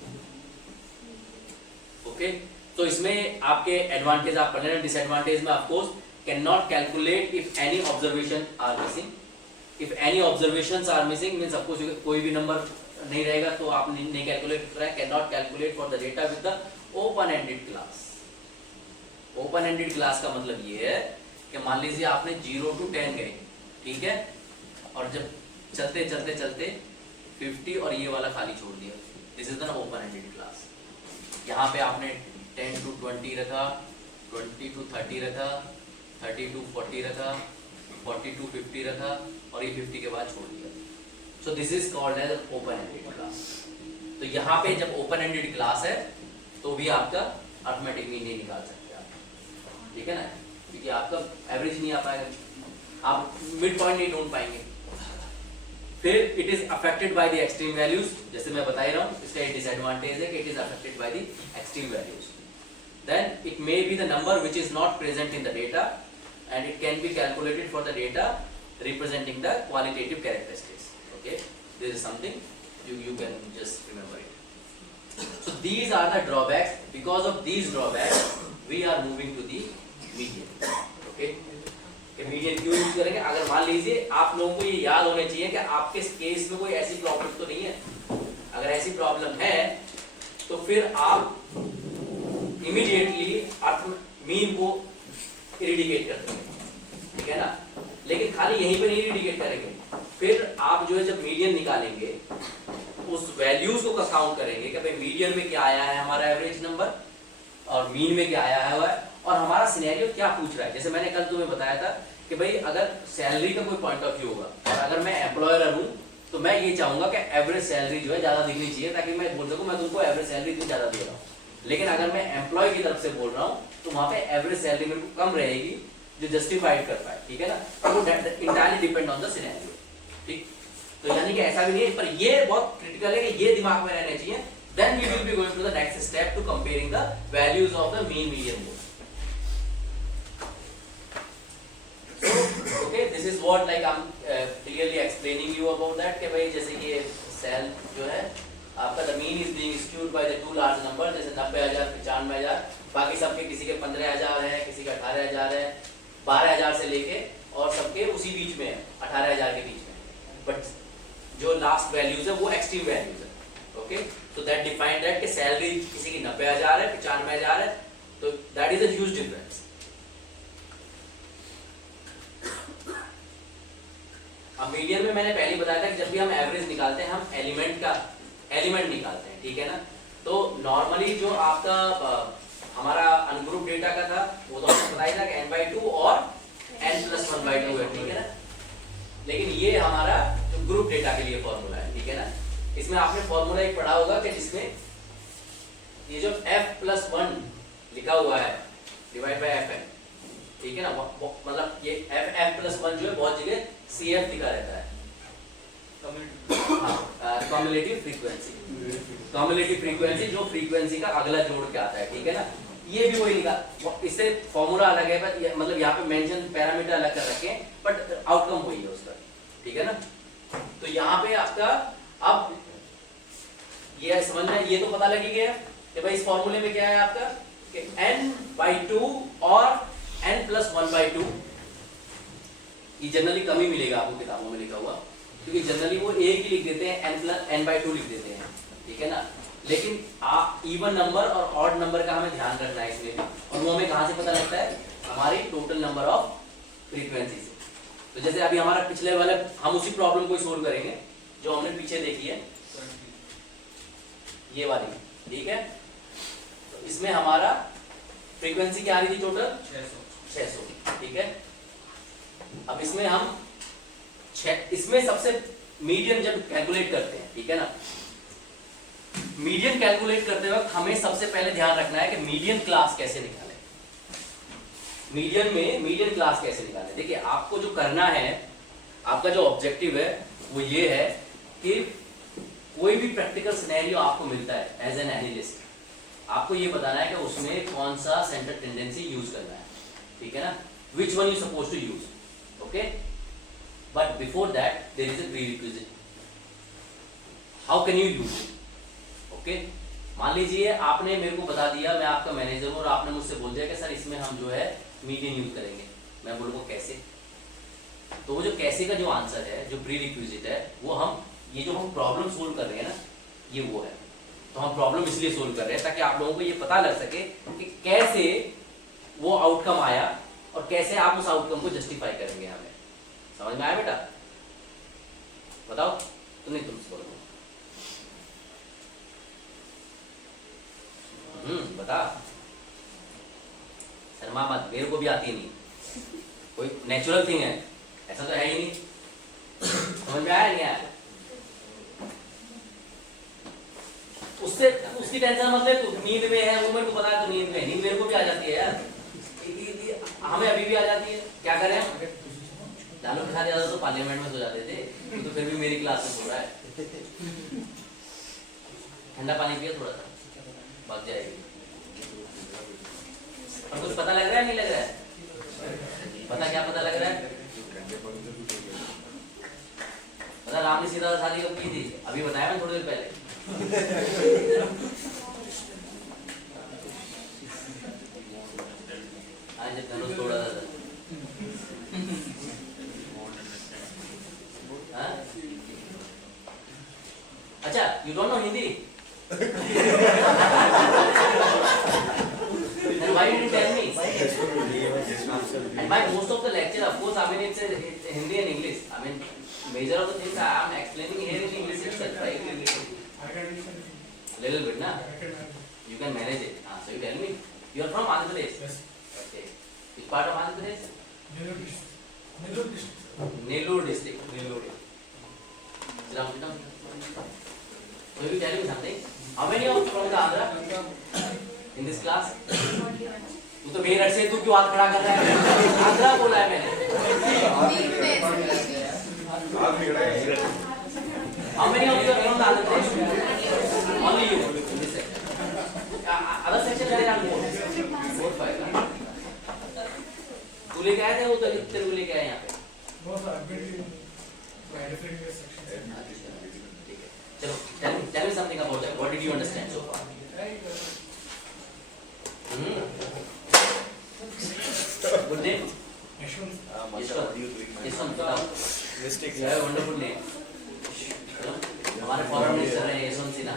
ओके, तो इसमें आपके एडवांटेज आप पढ़ लेना। डिसएडवांटेज में of course can not calculate if any observation are missing. If any observations are missing means suppose कोई भी नंबर नहीं रहेगा तो आप नहीं कैलकुलेट कर रहे हैं। Can not calculate for the data with the open ended class. Open ended class का मतलब ये है कि मान लीजिए आपने 0 to 10 गए, ठीक है, और जब चलते चलते चलते 50 और ये वाला खाली छोड़ दिया, this is the open ended class. यहाँ पे आपने 10 to 20 रखा, 20 to 30 रखा, 30 to 40 रखा, 40 to 50 रखा और ये 50 के बाद छोड़ दिया। So this is called as open ended class. तो यहाँ पे जब ओपन एंडेड क्लास है तो भी आपका अर्थमेटिक मीन नहीं निकाल सकते आप, ठीक है ना, क्योंकि आपका एवरेज नहीं आ पाएगा, आप मिड पॉइंट नहीं ढूंढ पाएंगे। फिर it is affected by the extreme values, जैसे मैं बता ही रहा हूँ, इसका एक डिसएडवांटेज है कि it is affected by the extreme values. Then it may be the number which is not present in the data and it can be calculated for the data representing the qualitative characteristics. Okay, this is something you can just remember it. So these are the drawbacks. Because of these drawbacks we are moving to the median. Okay, median क्यों use करेंगे? अगर मान लीजिए आप लोगों को ये याद होना चाहिए कि आपके केस में कोई ऐसी प्रॉब्लम तो नहीं है। अगर ऐसी प्रॉब्लम है तो फिर आप इमीडिएटली मीन को इरिडिकेट कर देंगे, ठीक है ना। लेकिन खाली यहीं पे नहीं इरिडिकेट करेंगे, फिर आप जो है जब मीडियन निकालेंगे उस वैल्यूज को काउंट करेंगे कि भाई मीडियन में क्या आया है हमारा एवरेज नंबर और मीन में क्या आया हुआ है और हमारा सिनेरियो क्या पूछ रहा है। जैसे मैंने कल तुम्हें बताया था कि भाई अगर सैलरी का कोई पॉइंट ऑफ व्यू होगा और अगर मैं एम्प्लॉयर हूं तो मैं ये चाहूंगा कि एवरेज सैलरी जो है ज्यादा दिखनी चाहिए ताकि मैं बोल सकूं मैं तुमको एवरेज सैलरी इतनी ज्यादा दे रहा हूं। लेकिन अगर मैं एम्प्लॉय की तरफ से बोल रहा हूं तो वहां पे एवरेज सैलरी मेरे को कम रहेगी जो जस्टिफाइड कर पाए, ठीक है ना। तो entirely depend on the scenario, ठीक। तो यानी कि ऐसा भी नहीं है, पर ये बहुत क्रिटिकल है कि ये दिमाग में रहना चाहिए। Then we will be going to the next step to comparing the values of the mean median mode. So, okay, this is what like I'm clearly explaining you about that कि भाई जैसे ये सेल जो है आपका the mean is being skewed by the two large numbers, जैसे 90,000 95,000, बाकी सबके किसी के 15,000 है, किसी का 18,000 है, 12,000 से लेके और सबके उसी बीच में है 18,000 के बीच में। बट जो लास्ट वैल्यूज है वो एक्सट्रीम वैल्यूज है। Okay, so that defined that कि सैलरी किसी की 90,000 है, 95,000 है, तो that is a huge difference. अब मीडियन में मैंने पहले बताया था कि जब भी हम एवरेज निकालते हैं हम एलिमेंट निकालते हैं, ठीक है ना। तो नॉर्मली जो आपका हमारा अनग्रुप डेटा का था वो तो हमने बताया था कि n/2 और n+1/2 है, ठीक है ना। लेकिन ये हमारा जो ग्रुप डेटा के लिए फॉर्मूला है, ठीक है ना। इसमें आपने फॉर्मूला एक पढ़ा होगा कि जिसमें ये जो f+1 लिखा हुआ है डिवाइड बाय fn, ठीक है ना। मतलब ये f+1 जो है बहुत जगह cf लिखा रहता है, कम्युलेटिव फ्रीक्वेंसी, कम्युलेटिव फ्रीक्वेंसी जो फ्रीक्वेंसी का अगला जोड़ के आता है, ठीक है ना। ये भी वही लिखा, इससे फॉर्मूला अलग है, बट मतलब यहाँ पे मेंशन पैरामीटर अलग कर रखे हैं, बट आउटकम वही है उसका, ठीक है ना। तो यहाँ पे आपका अब ये समझ में, ये तो पता लग ही गया कि भाई इस फॉर्मूले में क्या है आपका कि n/2 और n+1/2, ये जनरली कम ही मिलेगा आपको किताबों में लिखा हुआ, क्योंकि जनरली वो एक ही लिख देते हैं, n/2 लिख देते हैं, ठीक है ना। लेकिन आप इवन नंबर और ऑड नंबर का हमें ध्यान रखना है इसमें भी, और वो हमें कहाँ से पता लगता है, हमारी टोटल नंबर ऑफ फ्रीक्वेंसी से। तो जैसे अभी हमारा पिछले वाले, हम उसी प्रॉब्लम को सोल्व करेंगे जो हमने पीछे देखी है, ये वाली, ठीक है। तो इसमें हमारा फ्रीक्वेंसी क्या आ रही थी टोटल 600, ठीक है। अब इसमें हम इसमें सबसे मीडियन जब कैलकुलेट करते हैं, ठीक है ना, मीडियन कैलकुलेट करते वक्त हमें सबसे पहले ध्यान रखना है कि मीडियन क्लास कैसे निकालें। मीडियन में मीडियन क्लास कैसे निकालें, देखिए आपको जो करना है, आपका जो ऑब्जेक्टिव है वो ये है कि कोई भी प्रैक्टिकल सिनेरियो आपको मिलता है एज एन एनालिस्ट, आपको ये बताना है कि उसमें कौन सा सेंटर टेंडेंसी यूज करना है, ठीक है ना, which one you suppose to use, okay. But before that there is a prerequisite, how can you use it, okay. मान लीजिए आपने मेरे को बता दिया, मैं आपका मैनेजर हूं और आपने मुझसे बोल दिया कि सर इसमें हम जो है मीडियन यूज करेंगे, मैं बोलूँगा कैसे। तो वो जो कैसे का जो आंसर है, जो प्रीरिक्विजिट है, वो हम ये जो हम प्रॉब्लम सोल्व कर रहे हैं ना, ये वो है। तो हम प्रॉब्लम इसलिए सोल्व कर रहे हैं ताकि आप लोगों को ये पता लग सके कि कैसे वो आउटकम आया और कैसे आप उस आउटकम को जस्टिफाई करेंगे। हमें समझ में आया बेटा? बताओ, तो नहीं तुमसे बोलो। बता, शर्मा मत, मेरे को भी आती नहीं, कोई नेचुरल थिंग है, ऐसा तो है ही नहीं। समझ में आया नहीं आया? उससे उसकी टेंशन मत ले, तू नींद में है, वो मेरे को पता है, तो नींद में, नींद मेरे को भी आ जाती है यार, हमें अभी भी आ जाती है, क्या करें? लालू प्रसाद यादव तो पार्लियामेंट में सो जाते थे, तो फिर भी मेरी क्लास में सो रहा है। ठंडा पानी पिया थोड़ा सा, भाग जाएगी। और कुछ पता लग रहा है, नहीं लग रहा है? पता क्या पता लग रहा है? पता राम ने सीता शादी कब की थी? अभी बताया मैं थोड़ी देर पहले। आज जब धनुष तोड़ा था। अच्छा, you don't know Hindi? Then why did you tell me? And my most of the lecture, of course, I mean it's Hindi and English. I mean, major of the things I am explaining here in English itself, right? Little bit, na? You can manage it. So you tell me, you are from Andhra Pradesh? Yes. Okay. Which part of Andhra Pradesh? Nellore district. Nellore district. Nellore. Sit down. So you tell me something. How many of you from the Andhra in this class? तू तो मेरठ से, तू क्यों हाथ खड़ा कर रहा है? आंध्रा बोला है मैंने। How many of you are from the Andhra Pradesh? Only you in this section. Other section there are more. 4, 5. तू लेके आए थे वो तो तेरे को लेके आए यहाँ पे? No sir, I've been in different sections. ठीक है, चलो tell me something about that. What did you understand so far? Good name? Yashwant, बताओ। You have a wonderful name. हमारे फॉरेन मिनिस्टर हैं यशवंत सिन्हा।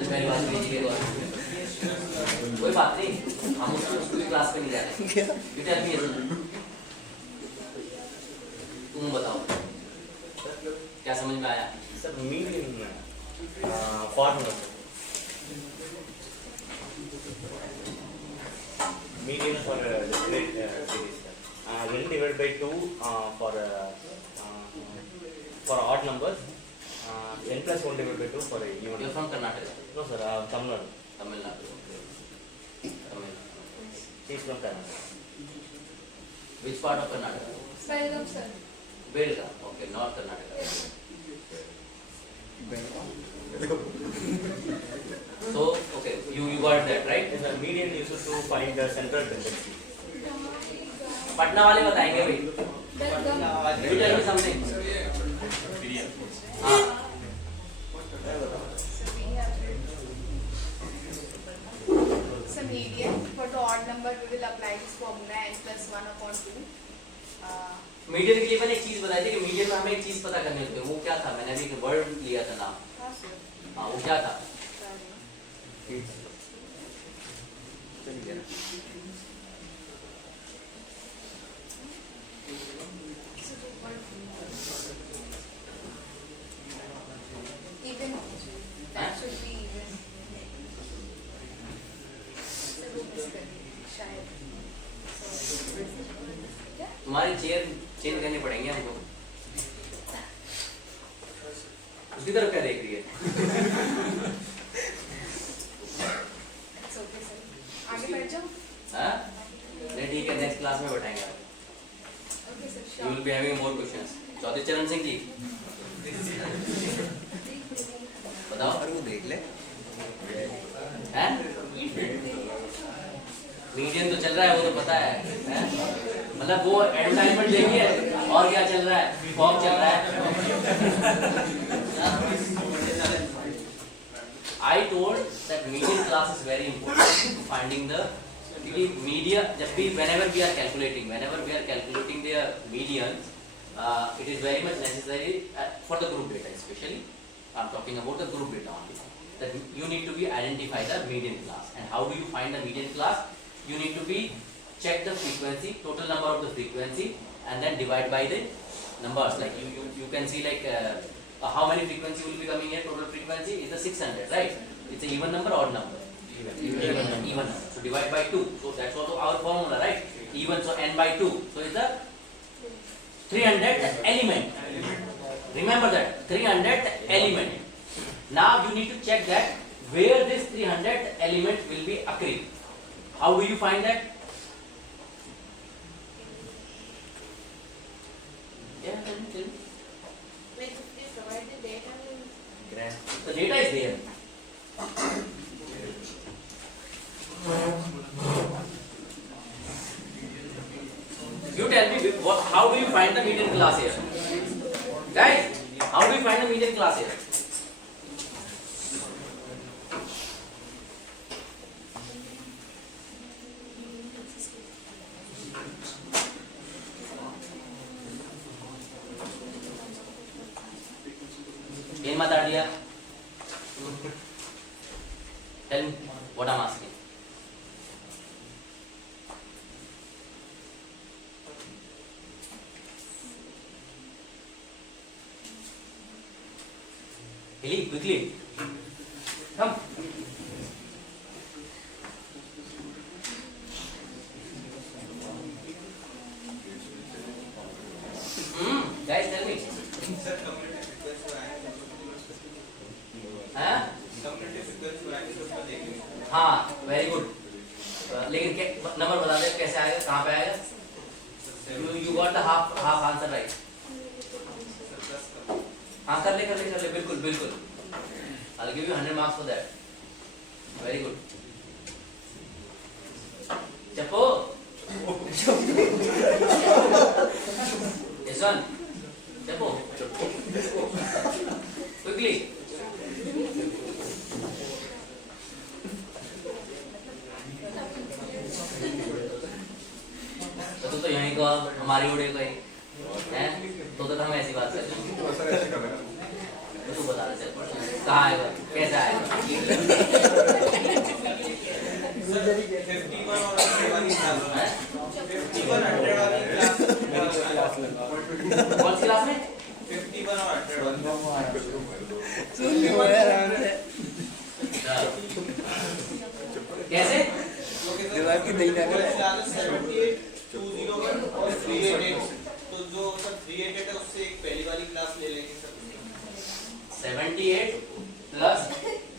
पहली बात लीजिए, कोई बात नहीं, हम उसकी क्लास पे नहीं जा रहे। You tell me यशवंत, तुम बताओ क्या समझ में आया? Sir median formula, median for series, n divided by 2 for odd numbers, n plus 1 divided by 2 for even. You are from Karnataka? No sir, Tamil Nadu. Tamil Nadu. She is from Karnataka. Which part of Karnataka? Belgaum sir. Belgaum, okay, North Karnataka. So, okay, you got that, right? The median used to find the central tendency. Patna वाले बताएंगे भाई. You tell me something. हाँ. So median for the odd number we will apply this formula n plus 1 upon 2. Median के लिए मैंने एक चीज बताई थी कि मीडियन में हमें एक चीज पता करनी होती है. वो क्या था? मैंने अभी एक वर्ड लिया था नाम. हाँ, वो क्या था? Even that should be even. So वो मिस कर शायद. क्या? तुम्हारी चेयर चेंज करनी पड़ेंगे हमको. उसकी तरफ क्या देख रही है? It's okay sir. आगे बढ़ जाओ. हाँ? नहीं ठीक है, नेक्स्ट क्लास में बैठाएंगे आप. Okay sir. You will be having more questions. Chaudhary चरण सिंह जी बताओ. वो देख ले. हैं? मीडियन तो चल रहा है, वो तो पता है, हैं? मतलब वो एडवर्टाइजमेंट देखिए और क्या चल रहा है, फॉर्म चल रहा है. I told that median class is very important to finding the media. जब भी whenever we are calculating their median, it is very much necessary for the group data especially. I'm talking about the group data only. That you need to be identify the median class. And how do you find the median class? You need to be check the frequency, total number of the frequency, and then divide by the numbers. Like you can see like how many frequency will be coming here. Total frequency is the 600, right? It's an even number or odd number? Even number. So divide by 2. So that's also our formula, right? Even, so n by 2. So it's the 300th element. Remember that 300th element. Now you need to check that where this 300th element will be occurring. How do you find that? Yeah, tell me. Like if they provide the data, then The data is there. You tell me how do you find the median class here? Guys, how do you find the median class here? In Matadia, tell me what I'm asking. Hilly, quickly. Come. Guys, tell me. Sir community frequency पर आएंगे हाँ? Community frequency पर आएंगे तो उसका देखेंगे. हाँ, very good. लेकिन नंबर बता दे कैसे आएगा, कहाँ पे आएगा? You got the half answer right. हाँ कर ले बिल्कुल. I'll give you 100 marks for that. Very good. Chapo. This one. Chapo. Quickly. तो यहीं को हमारी उड़े को हैं तो हम ऐसी बात करते हैं. तू बता दे कहाँ आएगा, कैसे आएगा? 51 और 100 वाली क्लास है. 51 100 वाली क्लास. कौन सी क्लास में? 51 और 100 वाली. कैसे? दिमाग की नहीं जाने. 78 201 और 388. तो जो सर 388 है उससे एक पहली वाली क्लास ले लेंगे सर. 78 प्लस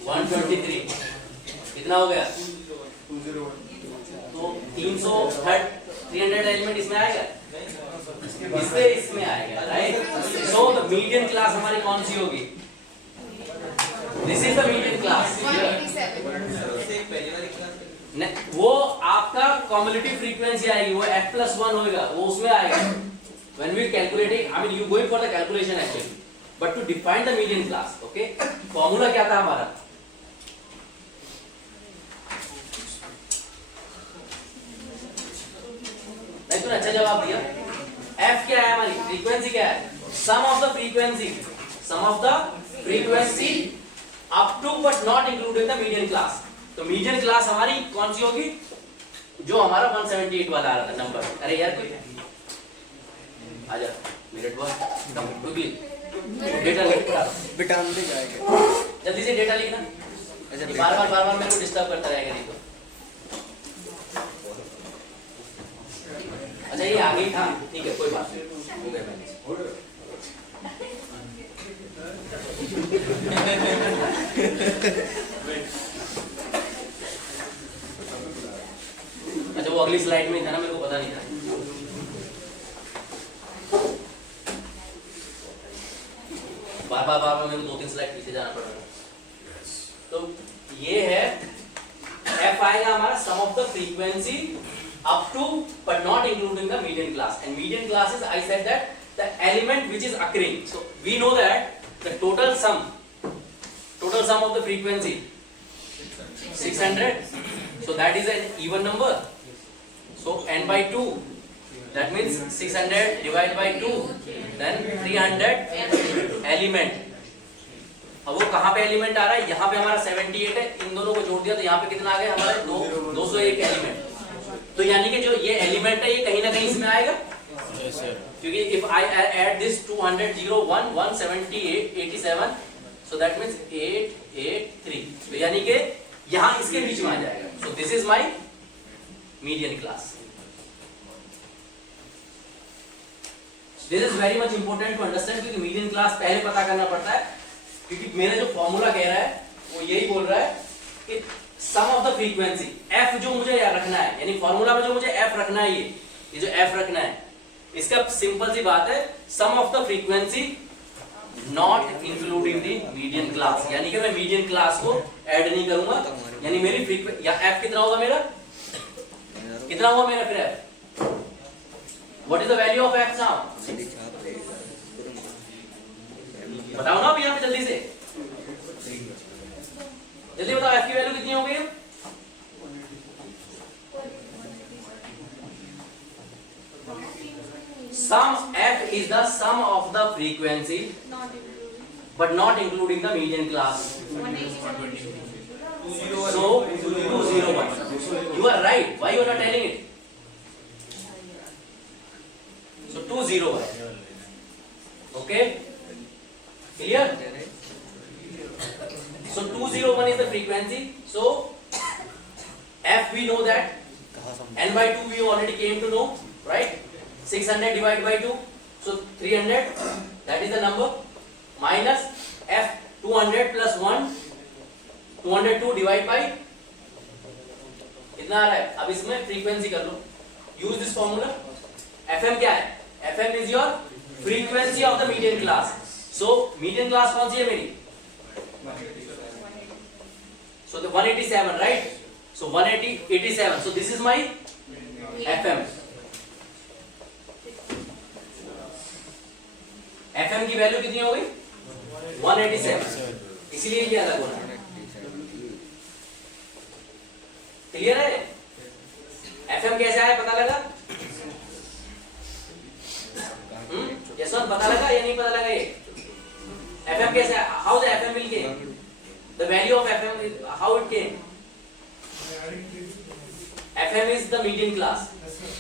123 कितना हो गया? 201. तो 330 300 एलिमेंट इसमें आएगा, इससे इसमें आएगा, right? So the median class हमारी कौन सी होगी? This is the median class. 187 वो आपका कॉम्युलेटिव फ्रीक्वेंसी आएगी, वो f+1 होगा, वो उसमें आएगा। When we calculating, I mean you going for the calculation actually, but to define the median class, okay? Formula क्या था हमारा? नहीं तूने अच्छा जवाब दिया। f क्या है हमारी? फ्रीक्वेंसी क्या है? Sum of the frequency up to but not including the median class. तो मीडियन क्लास हमारी कौन सी होगी? जो हमारा 178 वाला आ रहा था नंबर। अरे यार कोई आजा, मिनट बॉय कम क्विकली डेटा लिख, बिटान दे जाएगा। जल्दी से डेटा लिखना। अच्छा, बार-बार मेरे को डिस्टर्ब करता रहेगा नहीं तो। अच्छा ये आगे ही था, ठीक है कोई बात नहीं, हो गया मैनेज। अच्छा वो अगली स्लाइड में था ना, मेरे को पता नहीं था। बार-बार मेरे को 2-3 स्लाइड पीछे जाना पड़ रहा है। तो ये है f आएगा हमारा sum of the frequency up to but not including the median class, and median class is, I said that the element which is occurring. So we know that the total sum of the frequency 600, so that is an even number, so n by 2, that means 600 divided by 2, then 300 element. अब वो कहाँ पे element आ रहा है? यहाँ पे हमारा 78 है, इन दोनों को जोड़ दिया तो यहाँ पे कितना आ गया हमारा? 201 एलिमेंट। तो यानी कि जो ये एलिमेंट है ये कहीं ना कहीं इसमें आएगा, क्योंकि if I add this 200 01 178 87, so that means 883, तो यानी कि यहाँ इसके बीच में आ जाएगा। So this is my median class. This is very much important to understand, क्योंकि मीडियन क्लास पहले पता करना पड़ता है, क्योंकि मेरा जो फॉर्मूला कह रहा है वो यही बोल रहा है कि सम ऑफ द फ्रीक्वेंसी f जो मुझे रखना है, यानी फॉर्मूला में जो मुझे f रखना है, ये जो f रखना है, इसका सिंपल सी बात है sum of the frequency not including the median class, यानी कि मैं मीडियन क्लास को ऐड नहीं करूंगा, यानी मेरी फ्रीक्वेंसी या f कितना होगा मेरा? कितना हुआ मेरा फिर f? What is the value of f now? बताओ ना अब यहाँ पे जल्दी से, जल्दी बताओ f की वैल्यू कितनी हो गई? Sum f is the sum of the frequency but not including the median class. So 201. You are right. Why you are not telling it? So 201. Okay? Clear? So 201 is the frequency. So f we know that, n by 2 we already came to know, right? 600 divided by 2, so 300, that is the number, minus f 200 plus 1, 202 divided by कितना आ रहा है? अब इसमें frequency कर लो, use this formula. fm क्या है? fm is your frequency of the median class. So median class कौन सी है मेरी? So the 187, right? So 187. So this is my fm. fm की वैल्यू कितनी हो गई? 187, इसीलिए ये अलग होना है। क्लियर है? fm कैसे आया पता लगा? यशवंत पता लगा या नहीं पता लगा? ये fm कैसे आया? How the fm will came? The value of fm is how it came? fm is the median class,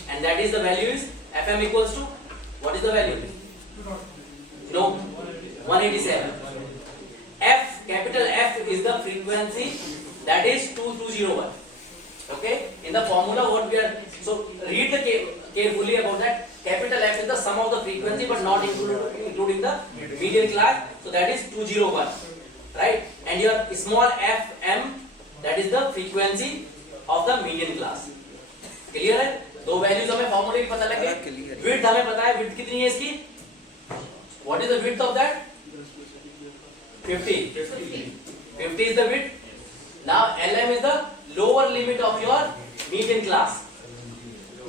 and that is the value is fm equals to what is the value? No, 187. F, capital F is the frequency, that is 2201. Okay? In the formula what we are, so read the carefully about that. Capital F is the sum of the frequency but not including the median class, so that is 201. Right? And your small fm, that is the frequency of the median class. Clear है? दो values हमें formula ये पता लगे। Width हमें पता है, width कितनी है इसकी? What is the width of that? 50 is the width. Now LM is the lower limit of your median class.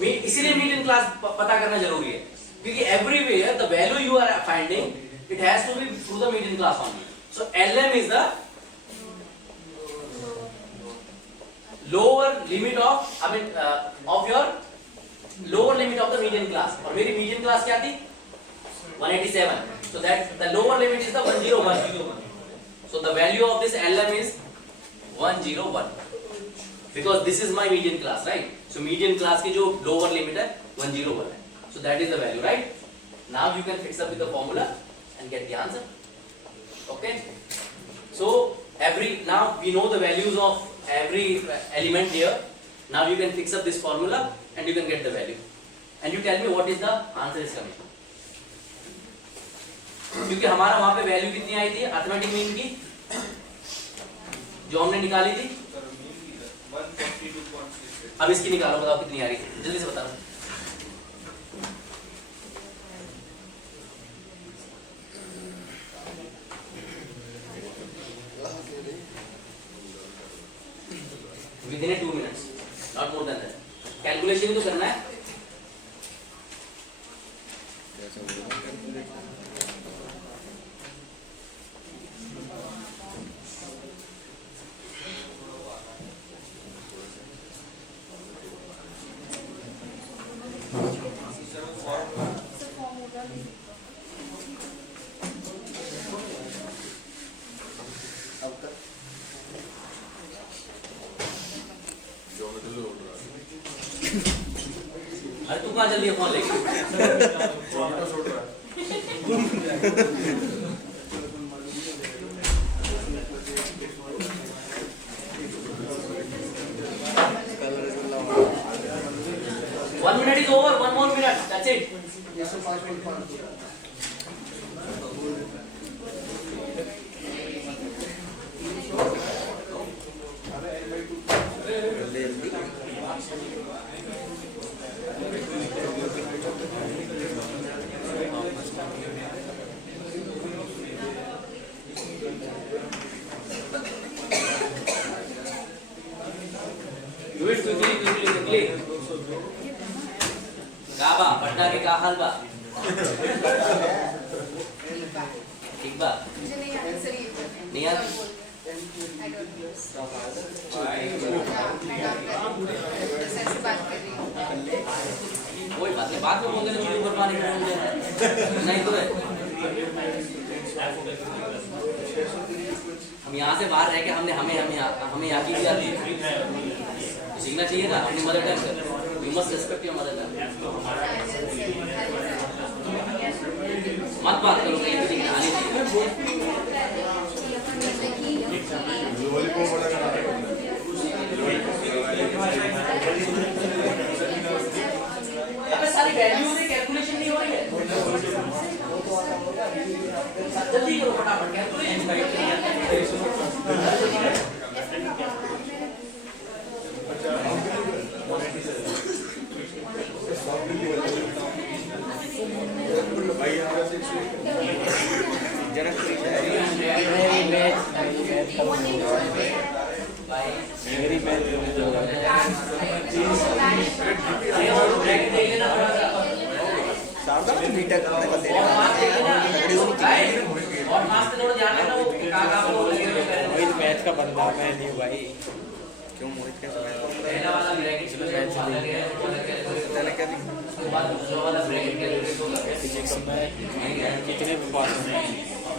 इसीलिए median class पता करना जरूरी है, क्योंकि everywhere the value you are finding it has to be through the median class only. So LM is the lower limit of of your lower limit of the median class. और मेरी median class क्या थी? 187. So that the lower limit is the 101. So the value of this LM is 101 because this is my median class, right? So median class की जो lower limit है 101 है. So that is the value, right? Now you can fix up with the formula and get the answer. Okay? So now we know the values of every element here. Now you can fix up this formula and you can get the value. And you tell me what is the answer is coming. क्योंकि हमारा वहां पे value कितनी आई थी arithmetic mean की जो हमने निकाली थी? 142.66. अब इसकी निकालो, बताओ कितनी आ रही है, जल्दी से बताओ। Within 2 minutes, not more than that. Calculation ही तो करना है। अरे तू कहाँ जल्दी फोन लेके? 1 minute is over. 1 more minute. That's it. Do it quickly. काबा पटना के का हाल बा? ठीक बा? मुझे नहीं आता सर ये करने। नहीं आता? I don't know. बस ऐसे बात कर रही हूँ। कोई बात नहीं, बाद में बोल देना शुरू कर पानी नहीं तो है। हम यहाँ से बाहर रह के हमें यहाँ की आती है, सीखना चाहिए ना अपनी mother tongue. You must respect your mother tongue. मत बात करो कहीं भी आनी चाहिए। अबे सारी वैल्यूज है, कैलकुलेशन नहीं हो रही है। जल्दी करो फटाफट कैलकुलेशन। मेरी मैथ शारदा मीटर करने का तेरे मोहित मैथ का बंदा मैं नहीं भाई। क्यों मोहित का फिजिक्स में कितने पास हैं?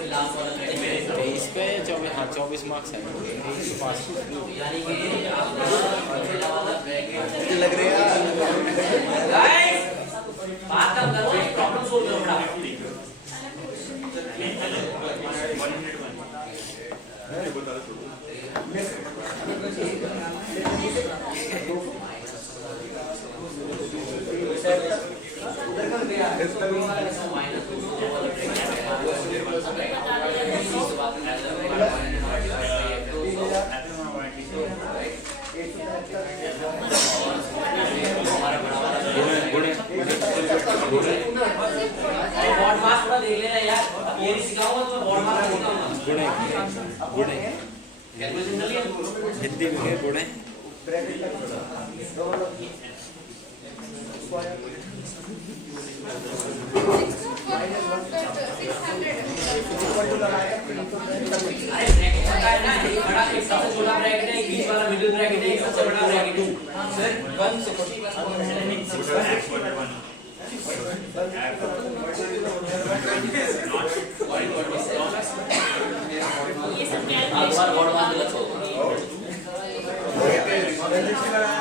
23 पे 24 मार्क्स है। 23 पास मुझे लग रहा है बात कब करो, प्रॉब्लम सोल्व करो फटाफट। गुण बॉड मास थोड़ा देख लेना यार, अब ये नहीं सिखाऊंगा तो मैं बॉड मास सिखाऊंगा। गुण है कैलकुलेशन कर लिया? हिंदी में है गुण है अरे ब्रैकेट पता है ना, एक बड़ा एक सबसे छोटा ब्रैकेट है, एक बीच वाला मिडिल ब्रैकेट है, एक सबसे बड़ा ब्रैकेट है। सर 160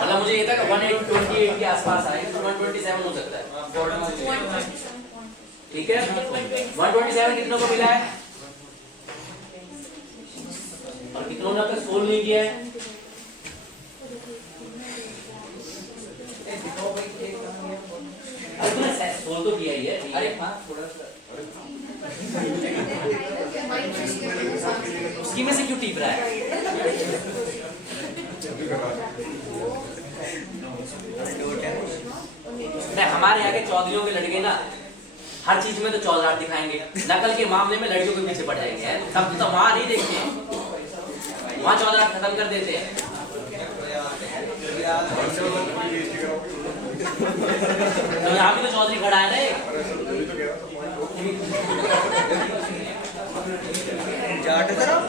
मतलब मुझे ये था कि 128 के आसपास आएगा तो 127 हो सकता है। ठीक है, 127 कितनों को मिला है और कितनों ने अब तक सोल्व नहीं किया है? अरे तूने सोल्व तो किया ही है। अरे हाँ थोड़ा सा उसकी में से क्यों टीप रहा है? नहीं, हमारे यहाँ के चौधरियों के लड़के ना हर चीज में तो चौधराट दिखाएंगे, नकल के मामले में लड़कियों के पीछे पड़ जाएंगे। तब तो वहां नहीं देखते, वहां चौधराट खत्म कर देते हैं। तो यहाँ भी तो चौधरी खड़ा है ना। जाट है सर आप?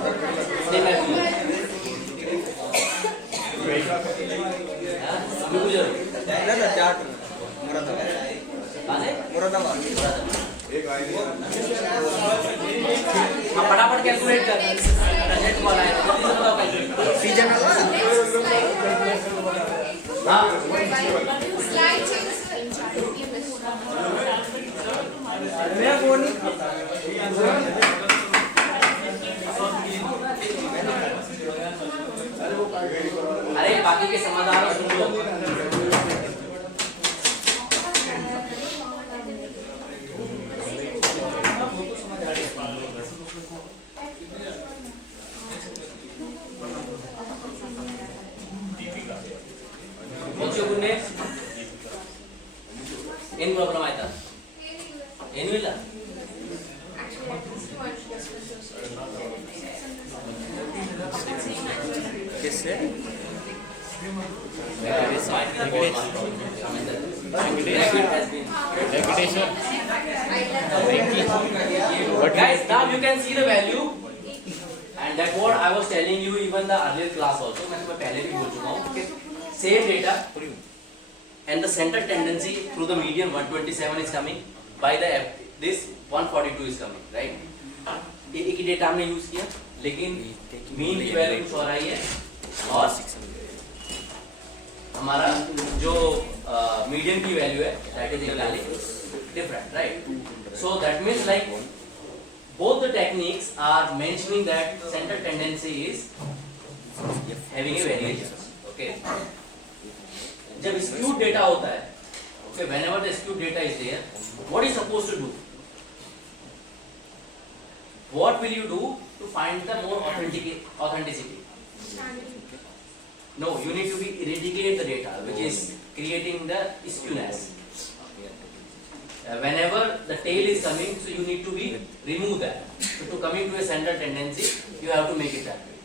नहीं, मैं जाट मुरादाबाद आप फटाफट कैलकुलेट कर। प्रेजेंट वाला है, जल्दी से बताओ कैलकुलेट। सीजन वाला हाँ Slide change. मेरा फोन नहीं अरे बाकी के समाधान सुन लो। ಏನು ಪ್ರಾಬ್ಲಮ್ ಆಯ್ತಾ? ಏನೂ ಇಲ್ಲ. किससे But guys, now you can see the value, and that's what I was telling you even the earlier class also. मैं तुम्हें पहले भी बोल चुका हूँ कि same data and the center tendency through the median 127 is coming by the this 142 is coming, right? एक ही data हमने यूज किया, लेकिन मीन की वैल्यू कुछ और आई है और हमारा जो मीडियन की वैल्यू है that is actually different, right? So that means like both the techniques are mentioning that center tendency is having a variation. Okay, जब skewed data होता है, okay, whenever the skewed data is there, what is supposed to do? What will you do to find the more authenticity? No, you need to be eradicate the data which is creating the skewness. Whenever the tail is coming, so you need to be remove that. So to coming to a center tendency, you have to make it that way.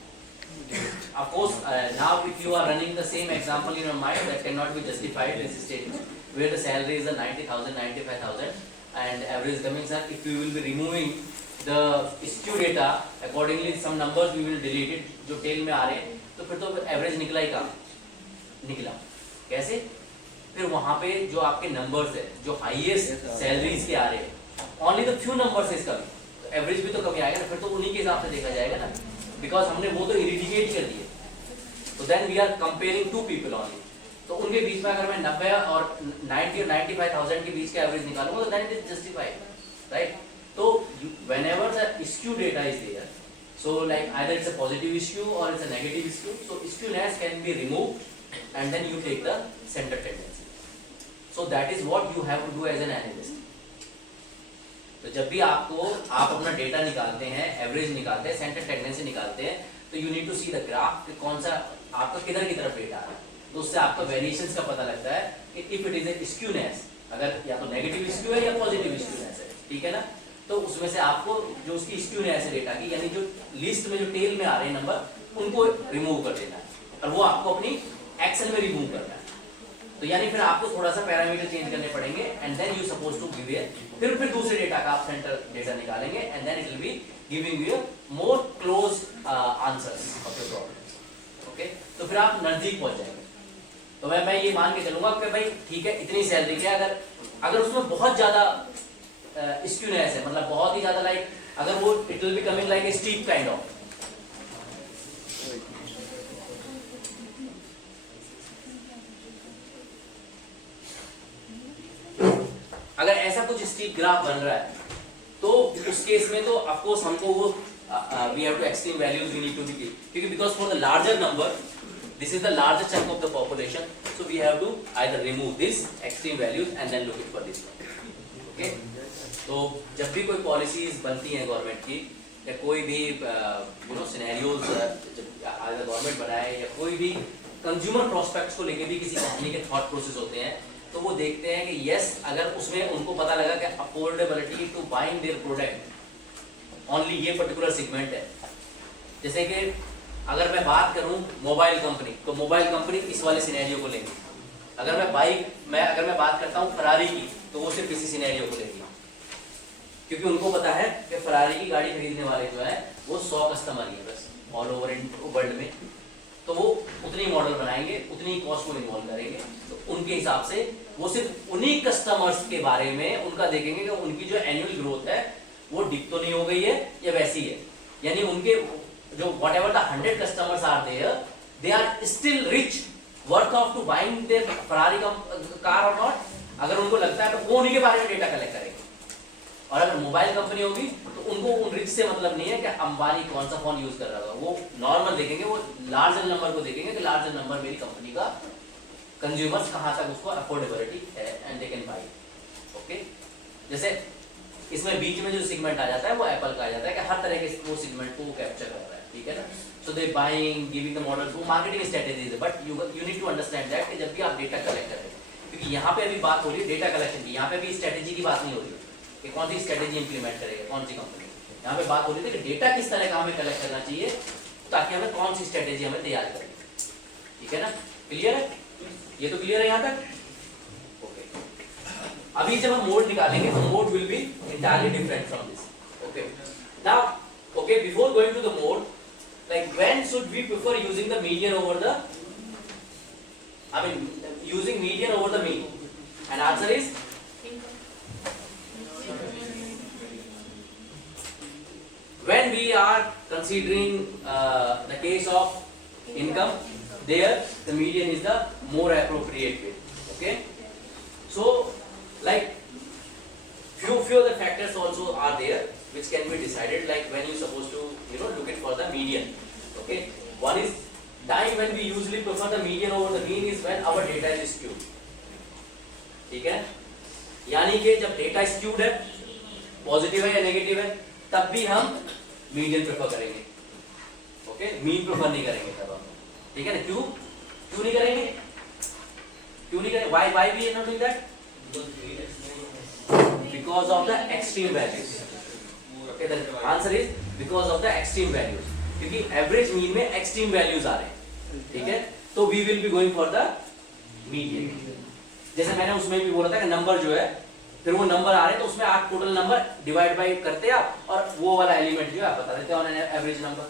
Of course, now if you are running the same example in your mind, that cannot be justified. This statement where the salary is 90,000, 95,000, and average coming, sir. If you will be removing the skew data, accordingly some numbers we will delete it. जो tail में आ रहे हैं, तो फिर तो average निकला ही कहाँ? निकला कैसे? फिर वहाँ पे जो आपके नंबर्स है, जो हाईएस्ट सैलरीज के आ रहे हैं, only the few numbers is coming, तो एवरेज भी तो कमी आएगा ना, फिर तो उन्हीं के हिसाब से देखा जाएगा ना, बिकॉज हमने वो तो इरिडिकेट कर दिए। तो then we are comparing two people only, तो उनके बीच में अगर मैं 90 और 90 और 95,000 के बीच का एवरेज निकालूंगा तो then it is justified, right? तो whenever the skew data is there, so like either it's a positive skew or it's a negative skew, so skewness can be removed and then you take the center tendency. So that is what you have to do as an analyst. तो जब भी आप अपना data निकालते हैं, average निकालते हैं, centre tendency निकालते हैं, तो you need to see the graph कि कौन सा आपका किधर की तरफ डेटा आ रहा है, तो उससे आपका वेरिएशंस का पता लगता है कि if it is a skewness अगर या तो नेगेटिव स्क्यू है या पॉजिटिव स्क्यूनेस है, ठीक है ना। तो उसमें से आपको जो उसकी स्क्यूनेस है डेटा की, यानी जो लिस्ट में जो टेल में आ रहे हैं नंबर, उनको रिमूव कर देना है और वो आपको अपनी एक्सेल में रिमूव करना है। तो यानी फिर आपको थोड़ा सा पैरामीटर चेंज करने पड़ेंगे and then you suppose to give a फिर दूसरे डेटा का आप सेंटर डेटा निकालेंगे and then it will be giving you more close answers of your problem. Okay, तो फिर आप नजदीक पहुंच जाएंगे। तो मैं ये मान के चलूंगा कि भाई ठीक है, इतनी सैलरी क्या, अगर उसमें बहुत ज्यादा स्क्यूनेस है, मतलब बहुत ही ज्यादा लाइक अगर वो it will be coming like a steep kind of, अगर ऐसा कुछ स्टीप ग्राफ बन रहा है तो उस केस में तो ऑफ कोर्स हमको वो we have to extreme values we need to be, क्योंकि because for the larger number this is the larger chunk of the population, so we have to either remove this extreme values and then look it for this. Okay, तो जब भी कोई policies बनती हैं government की या कोई भी सिनेरियोज आइदर गवर्नमेंट बनाए या कोई भी कंज्यूमर प्रोस्पेक्ट्स को लेके भी किसी कंपनी के थॉट प्रोसेस होते हैं, तो वो देखते हैं कि यस अगर उसमें उनको पता लगा कि affordability to buying their product only ये पर्टिकुलर सेगमेंट है। जैसे कि अगर मैं बात करूं मोबाइल कंपनी, तो मोबाइल कंपनी इस वाले सिनेरियो को लेंगी। अगर मैं बात करता हूं फरारी की, तो वो सिर्फ इसी सिनेरियो को लेंगी, क्योंकि उनको पता है कि फरारी की गाड़ी खरीदने वाले जो है वो 100 कस्टमर ही है बस ऑल ओवर इन वर्ल्ड में, तो वो उतनी मॉडल बनाएंगे, उतनी कॉस्ट को इन्वॉल्व करेंगे। तो उनके हिसाब से वो सिर्फ उन्हीं कस्टमर्स के बारे में उनका देखेंगे कि उनकी जो एनुअल ग्रोथ है वो डिप तो नहीं हो गई है या वैसी है, यानी उनके जो whatever the 100 customers are there, they are still rich worth of to buying their Ferrari car और नॉट। अगर उनको लगता है तो वो उन्हीं के बारे में डेटा कलेक्ट करेंगे। और अगर मोबाइल कंपनी होगी तो उनको उन रिच से मतलब नहीं है कि अंबानी कौन सा फोन यूज कर रहा था, वो नॉर्मल देखेंगे, वो लार्जर नंबर को देखेंगे कि लार्जर नंबर मेरी कंपनी का कंज्यूमर्स कहां तक उसको अफोर्डेबिलिटी है and they can buy. Okay, जैसे इसमें बीच में जो सेगमेंट आ जाता है वो एप्पल का आ जाता है कि हर तरह के वो सेगमेंट को कैप्चर कर रहा है, ठीक है ना। So they buying giving the models, वो मार्केटिंग स्ट्रेटजीज है, but you need to understand that कि जब भी आप डेटा कलेक्ट करें, क्योंकि यहाँ पे अभी बात हो रही है डेटा कलेक्शन की, यहाँ पे भी स्ट्रेटेजी की बात नहीं हो रही कि कौन सी स्ट्रेटेजी इंप्लीमेंट करेगा कौन सी कंपनी, यहाँ पे बात हो रही थी कि डेटा किस तरह का हमें कलेक्ट करना चाहिए ताकि हमें कौन सी स्ट्रेटेजी हमें तैयार करनी, ठीक है ना। क्लियर है, ये तो क्लियर है यहाँ तक। ओके, अभी जब हम मोड निकालेंगे तो mode will be entirely different from this. Okay, now okay, before going to the mode, like when should we prefer using the median over the, I mean using median over the mean, and answer is when we are considering the case of income, there the median is the more appropriate way. Okay, so like few of the factors also are there which can be decided, like when you supposed to look it for the median. Okay, one is time when we usually prefer the median over the mean is when our data is skewed. ठीक है, यानी कि जब data skewed है, positive है या negative है, तब भी हम मीडियन प्रेफर करेंगे। ओके, मीन प्रेफर नहीं करेंगे तब हम, ठीक है ना। क्यों नहीं करेंगे, why we are not doing that? Because of the extreme values. Okay, the answer is because of the extreme values. क्योंकि एवरेज मीन में एक्सट्रीम वैल्यूज आ रहे हैं, ठीक है, तो we will be going for the median. जैसे मैंने उसमें भी बोला था कि नंबर जो है, फिर वो नंबर आ रहे हैं तो उसमें आप टोटल नंबर डिवाइड बाई करते हैं आप, और वो वाला एलिमेंट जो है आप बता देते हैं ऑन एन एवरेज नंबर,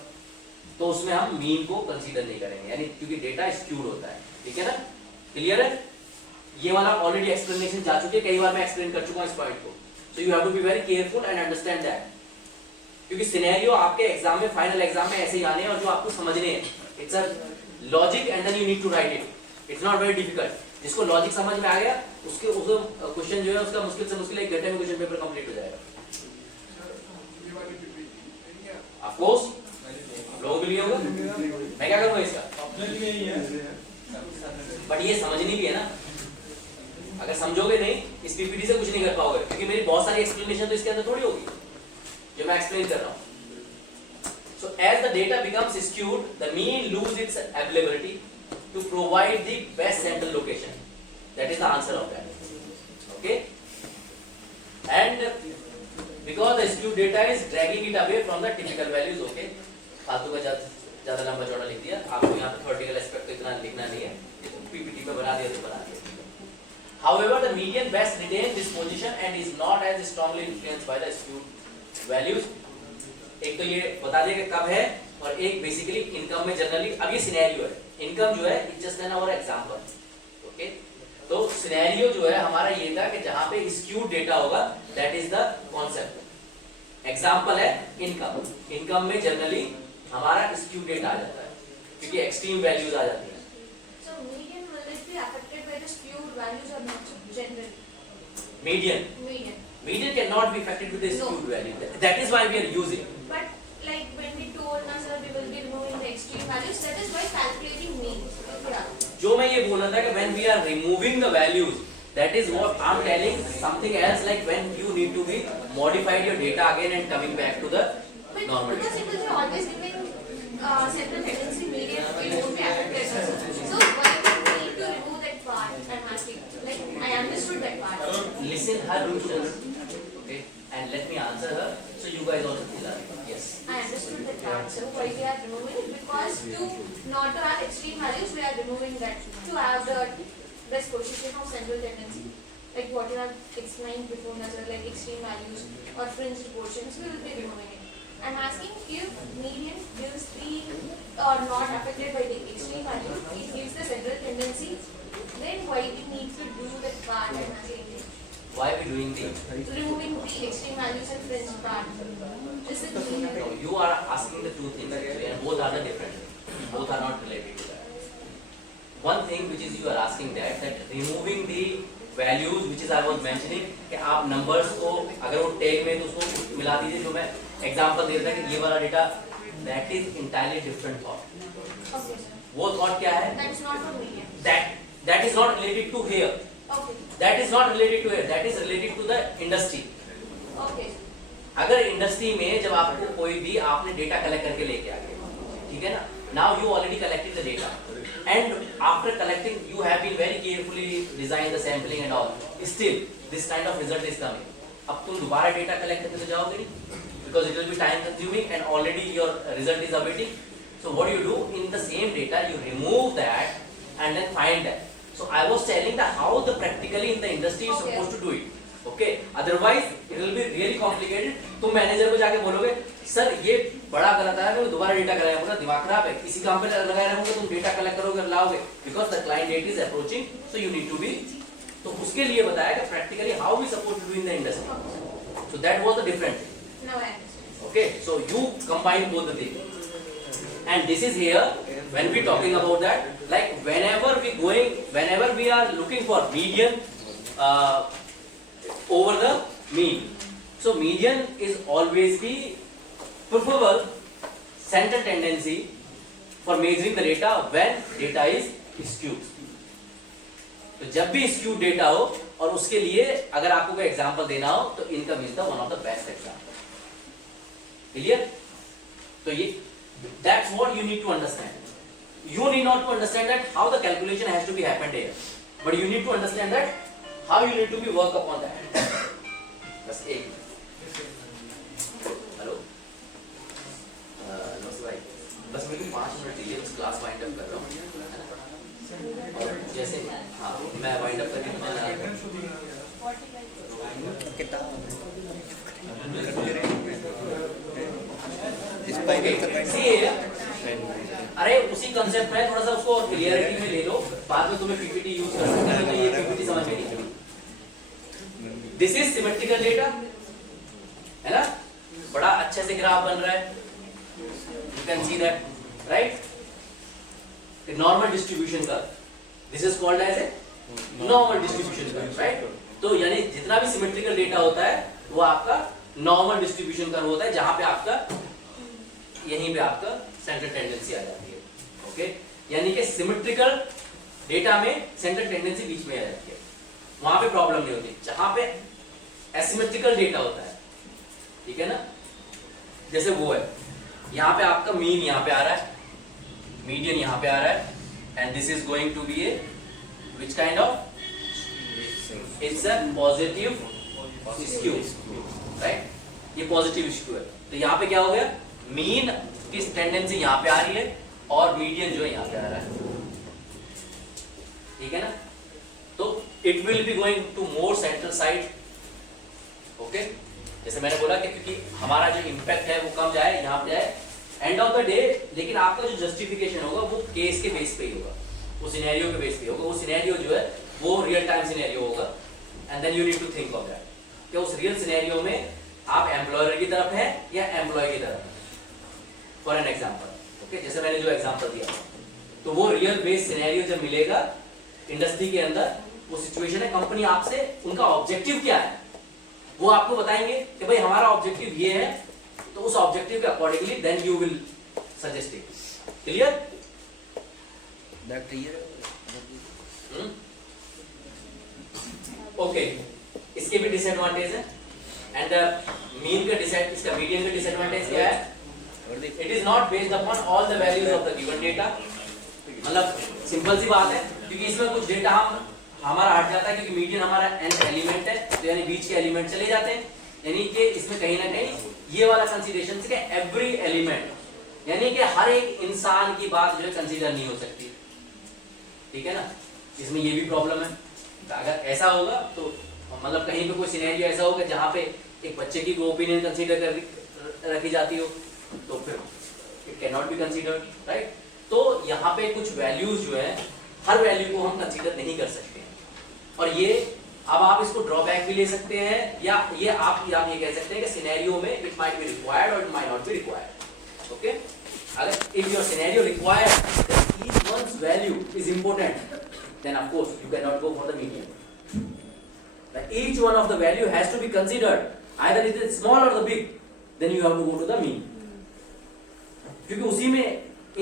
तो उसमें हम मीन को कंसीडर नहीं करेंगे, यानी क्योंकि डेटा स्क्यूड होता है, ठीक है ना। क्लियर है, ये वाला ऑलरेडी एक्सप्लेनेशन जा चुकी है, कई बार मैं एक्सप्लेन कर चुका हूं इस पॉइंट को, so you have to be very careful and understand that, क्योंकि सिनेरियो आपके एग्जाम में, फाइनल एग्जाम में ऐसे ही आने हैं और जो आपको समझने हैं, it's a logic and then you need to write it, it's not very difficult. जिसको लॉजिक समझ में आ गया उसके क्वेश्चन जो है उसका मुश्किल से मुश्किल 1 घंटे में क्वेश्चन पेपर कंप्लीट हो जाएगा। ऑफ कोर्स आप लोगों के लिए होगा, मैं क्या करूंगा इसका, बट ये समझनी भी है ना, अगर समझोगे नहीं इस पीपीटी से कुछ नहीं कर पाओगे, क्योंकि मेरी बहुत सारी एक्सप्लेनेशन तो इसके अंदर थोड़ी होगी जो मैं एक्सप्लेन कर रहा हूं। So as the data becomes skewed, the mean lose its availability to provide the best central location. That is the answer of that. Okay, and because the skewed data is dragging it away from the typical values. Okay, फालतू का ज्यादा लंबा चौड़ा लिख दिया आपको, यहाँ पे थ्योरेटिकल एस्पेक्ट तो इतना लिखना नहीं है, पीपीटी पे बना दिया तो बना दिया. However, the median best retains this position and is not as strongly influenced by the skewed values. एक तो ये बता दिया कि कब है, और एक बेसिकली इनकम में जनरली. अब ये सिनेरियो है, इनकम जो है it's just an hour example. Okay, तो सिनेरियो जो है हमारा ये था कि जहां पे स्क्यूड डेटा होगा, that is the concept. Example है इनकम. इनकम में जनरली हमारा स्क्यूड डेटा आ जाता है क्योंकि एक्सट्रीम वैल्यूज आ जाती है. So median will it be affected by the skewed values or not generally? Median Median. cannot be affected with the skewed value. That is why we are using. But like when we told us we will be removing the extreme values, that is why calculating mean. Yeah. जो मैं ये बोल रहा था कि when we are removing the values, that is what I'm telling. Something else like when you need to be modified your data again and coming back to the normal Because data. it will be always giving central tendency median, it won't be affected also. So why do we need to remove that part? I'm asking. Like I understood that part. Listen her questions, okay, and let me answer her. So you guys also feel that. Yes. I understood that part. So why we are removing it? Because to not to have extreme values, we are removing that to have the best position of central tendency. Like what you have explained before, like extreme values or fringe portions, we will be removing it. I'm asking if median gives the or not affected by the extreme value, it gives the central tendency, then why we need to do that part and again Why are we doing the? removing the extreme values and fringe part? Is it median? No, you are asking the two things actually, and both are the different. Both are not related to that. One thing which is you are asking that removing the values which is I was mentioning कि आप numbers को अगर वो tag में तो उसको मिला दीजिए. जो मैं example दे रहा था कि ये वाला data, that is entirely different thought. Okay, sir. वो thought क्या है? That is not for median. That is not related to here. Okay. That is not related to here. That is related to the industry. Okay. अगर industry में जब आपको कोई भी आपने डेटा कलेक्ट करके लेके आ गए, ठीक है ना, now you already collected the data and after collecting you have been very carefully design the sampling and all, still this kind of result is coming. अब तुम दोबारा डेटा कलेक्ट करके तो जाओगे नहीं, because it will be time consuming and already your result is awaiting. So what you do in the same data, you remove that and then find that. So I was telling that how the practically in the industry is supposed to do it. Okay, otherwise it will be really complicated. तुम manager को जाके बोलोगे sir ये बड़ा गलत है, मैं दोबारा डेटा कराया, पूरा दिमाग खराब है, इसी काम पे लगाए रहोगे, तुम डेटा कलेक्ट करोगे और लाओगे, because the client date is approaching, so you need to be. तो उसके लिए बताया कि practically how we supposed to do in the industry. So that was the difference. Now I understand. Okay, so you combine both the things. And this is here when we talking about that, like whenever we are looking for median over the mean, so median is always the preferable central tendency for measuring the data when data is skewed. तो जब भी skewed data हो और उसके लिए अगर आपको कोई एग्जांपल देना हो तो income is the one of the best example. Clear? तो ये that's what you need to understand. You need not to understand that how the calculation has to be happened here, but you need to understand that how you need to be work upon that. बस एक hello नमस्ते भाई, बस मुझे 5 minute दीजिए, बस class wind up कर रहा हूँ और जैसे हाँ मैं वाइंड अप करके अरे उसी कंसेप्ट में थोड़ा सा उसको क्लियरिटी में ले लो, बाद में तुम्हें पीपीटी यूज कर सकते हो, तो ये पीपीटी समझ में नहीं आती. दिस इज सिमेट्रिकल डेटा है ना, बड़ा अच्छे से ग्राफ बन रहा है, you can see that right. Normal distribution का this is called as a normal distribution का, राइट. तो यानी जितना भी सिमेट्रिकल डेटा होता है वो आपका नॉर्मल डिस्ट्रीब्यूशन का होता है, जहां पे आपका यहीं पे आपका सेंट्रल टेंडेंसी आ जाती है. ओके, यानी कि सिमेट्रिकल डेटा में सेंट्रल टेंडेंसी बीच में आ जाती है, वहां पे प्रॉब्लम नहीं होती. जहां पे एसिमेट्रिकल डेटा होता है, ठीक है ना, जैसे वो है यहाँ पे आपका मीन यहाँ पे आ रहा है, मीडियन यहाँ पे आ रहा है, and this is going to be a which kind of, it's a positive skew, right, ये पॉजिटिव स्क्यू है। तो यहाँ पे क्या हो गया, मीन की टेंडेंसी यहाँ पे आ रही है और मीडियन जो है यहाँ पे आ रहा है, ठीक है ना। तो it will be going to more central side, okay. जैसे मैंने बोला कि क्योंकि हमारा जो इम्पैक्ट है वो कम जाए, यहाँ पे जाए एंड ऑफ द डे, लेकिन आपका जो जस्टिफिकेशन होगा वो केस के बेस पे ही होगा, वो सिनेरियो के बेस पे होगा। वो सिनेरियो जो है वो रियल टाइम सिनेरियो होगा and then you need to think of that कि उस रियल सिनेरियो में आप एम्प्लॉयर की तरफ है या एम्प्लॉय की तरफ है। फॉर एन एग्जांपल, ओके, जैसे मैंने जो एग्जांपल दिया, तो वो रियल बेस सिनेरियो जब मिलेगा इंडस्ट्री के अंदर, वो सिचुएशन है, कंपनी आपसे उनका ऑब्जेक्टिव क्या है वो आपको बताएंगे कि भाई हमारा ऑब्जेक्टिव ये है, तो उस ऑब्जेक्टिव के accordingly then you will suggest it. Clear? Okay, इसके भी डिसएडवांटेज है एंड मीन का इसका मीडियन का डिसएडवांटेज क्या है? It is not based upon all the values of the given data. मतलब सिंपल सी बात है, क्योंकि इसमें कुछ डेटा हमारा हट जाता है, क्योंकि मीडियन हमारा एंड एलिमेंट है, तो यानी बीच के एलिमेंट चले जाते हैं, यानी कि इसमें कहीं ना कहीं ये वाला कंसीडरेशन से एवरी एलिमेंट, यानी कि हर एक इंसान की बात जो है कंसीडर नहीं हो सकती, ठीक है ना। इसमें ये भी प्रॉब्लम है। अगर ऐसा होगा तो मतलब कहीं पे कोई सिनेरियो ऐसा होगा जहाँ पे एक बच्चे की ओपिनियन कंसीडर कर रखी जाती हो, तो फिर it can not be considered, right. तो यहाँ पे कुछ वैल्यूज जो है, हर वैल्यू को हम कंसीडर नहीं कर सकते हैं, और ये अब आप इसको ड्रॉबैक भी ले सकते हैं, या ये आप ये कह सकते हैं कि सिनेरियो में इट माइट बी रिक्वायर्ड और it might not be required, okay. अगर if your scenario required that each one's value is important, then of course you cannot go for the median. But each one of the value has to be considered, either it is small or the big, then you have to go to the mean. क्योंकि उसी में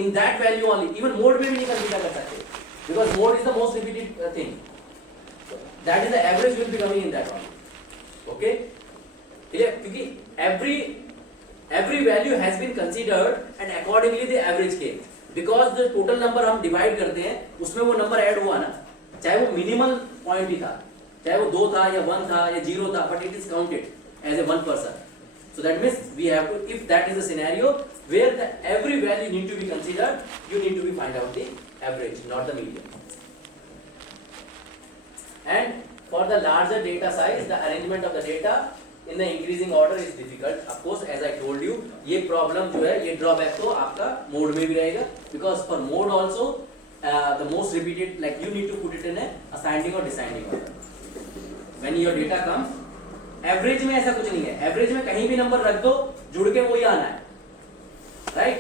in that value only, even mode में भी नहीं consider कर सकते, because mode is the most repeated thing. That is the average will be coming in that one. Okay? clear? क्योंकि every value has been considered and accordingly the average came. Because जो total number हम divide करते हैं उसमें वो number add हुआ ना, चाहे वो मिनिमल पॉइंट ही था, चाहे वो 2 था या 1 था या 0 था, but it is counted as a 1 person. So that means we have to, if that is a scenario where the every value need to be considered, you need to be find out the average, not the median. And for the larger data size, the arrangement of the data in the increasing order is difficult. Of course, as I told you, ये problem जो है, ये drawback तो आपका mode में भी रहेगा, because for mode also the most repeated, like you need to put it in a ascending or descending order. When your data comes, average में ऐसा कुछ नहीं है, average में कहीं भी नंबर रख दो, जुड़ के वही आना है, right?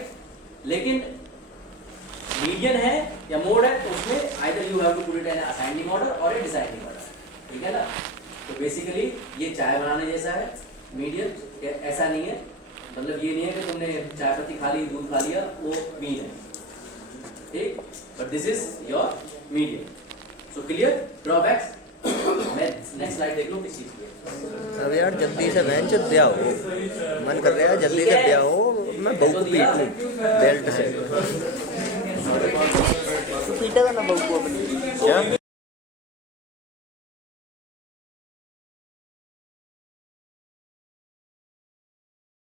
लेकिन median है या mode है, तो उसमें either you have to put it in a ascending order or a descending order, ठीक है ना? तो बेसिकली ये चाय बनाने जैसा है, मीडियम, ऐसा नहीं है, मतलब ये नहीं है कि तुमने चाय पत्ती खा ली, दूध खा लिया, वो मीन है, ठीक, but this is your medium. So clear drawbacks. मैं नेक्स्ट स्लाइड देख लूं किस चीज की. अब यार जल्दी से बेंच ब्याह हो, मन कर रहा है जल्दी से ब्याह हो, मैं बहू को पीटूं बेल्ट से. तो पीटेगा ना बहू को अपनी, क्या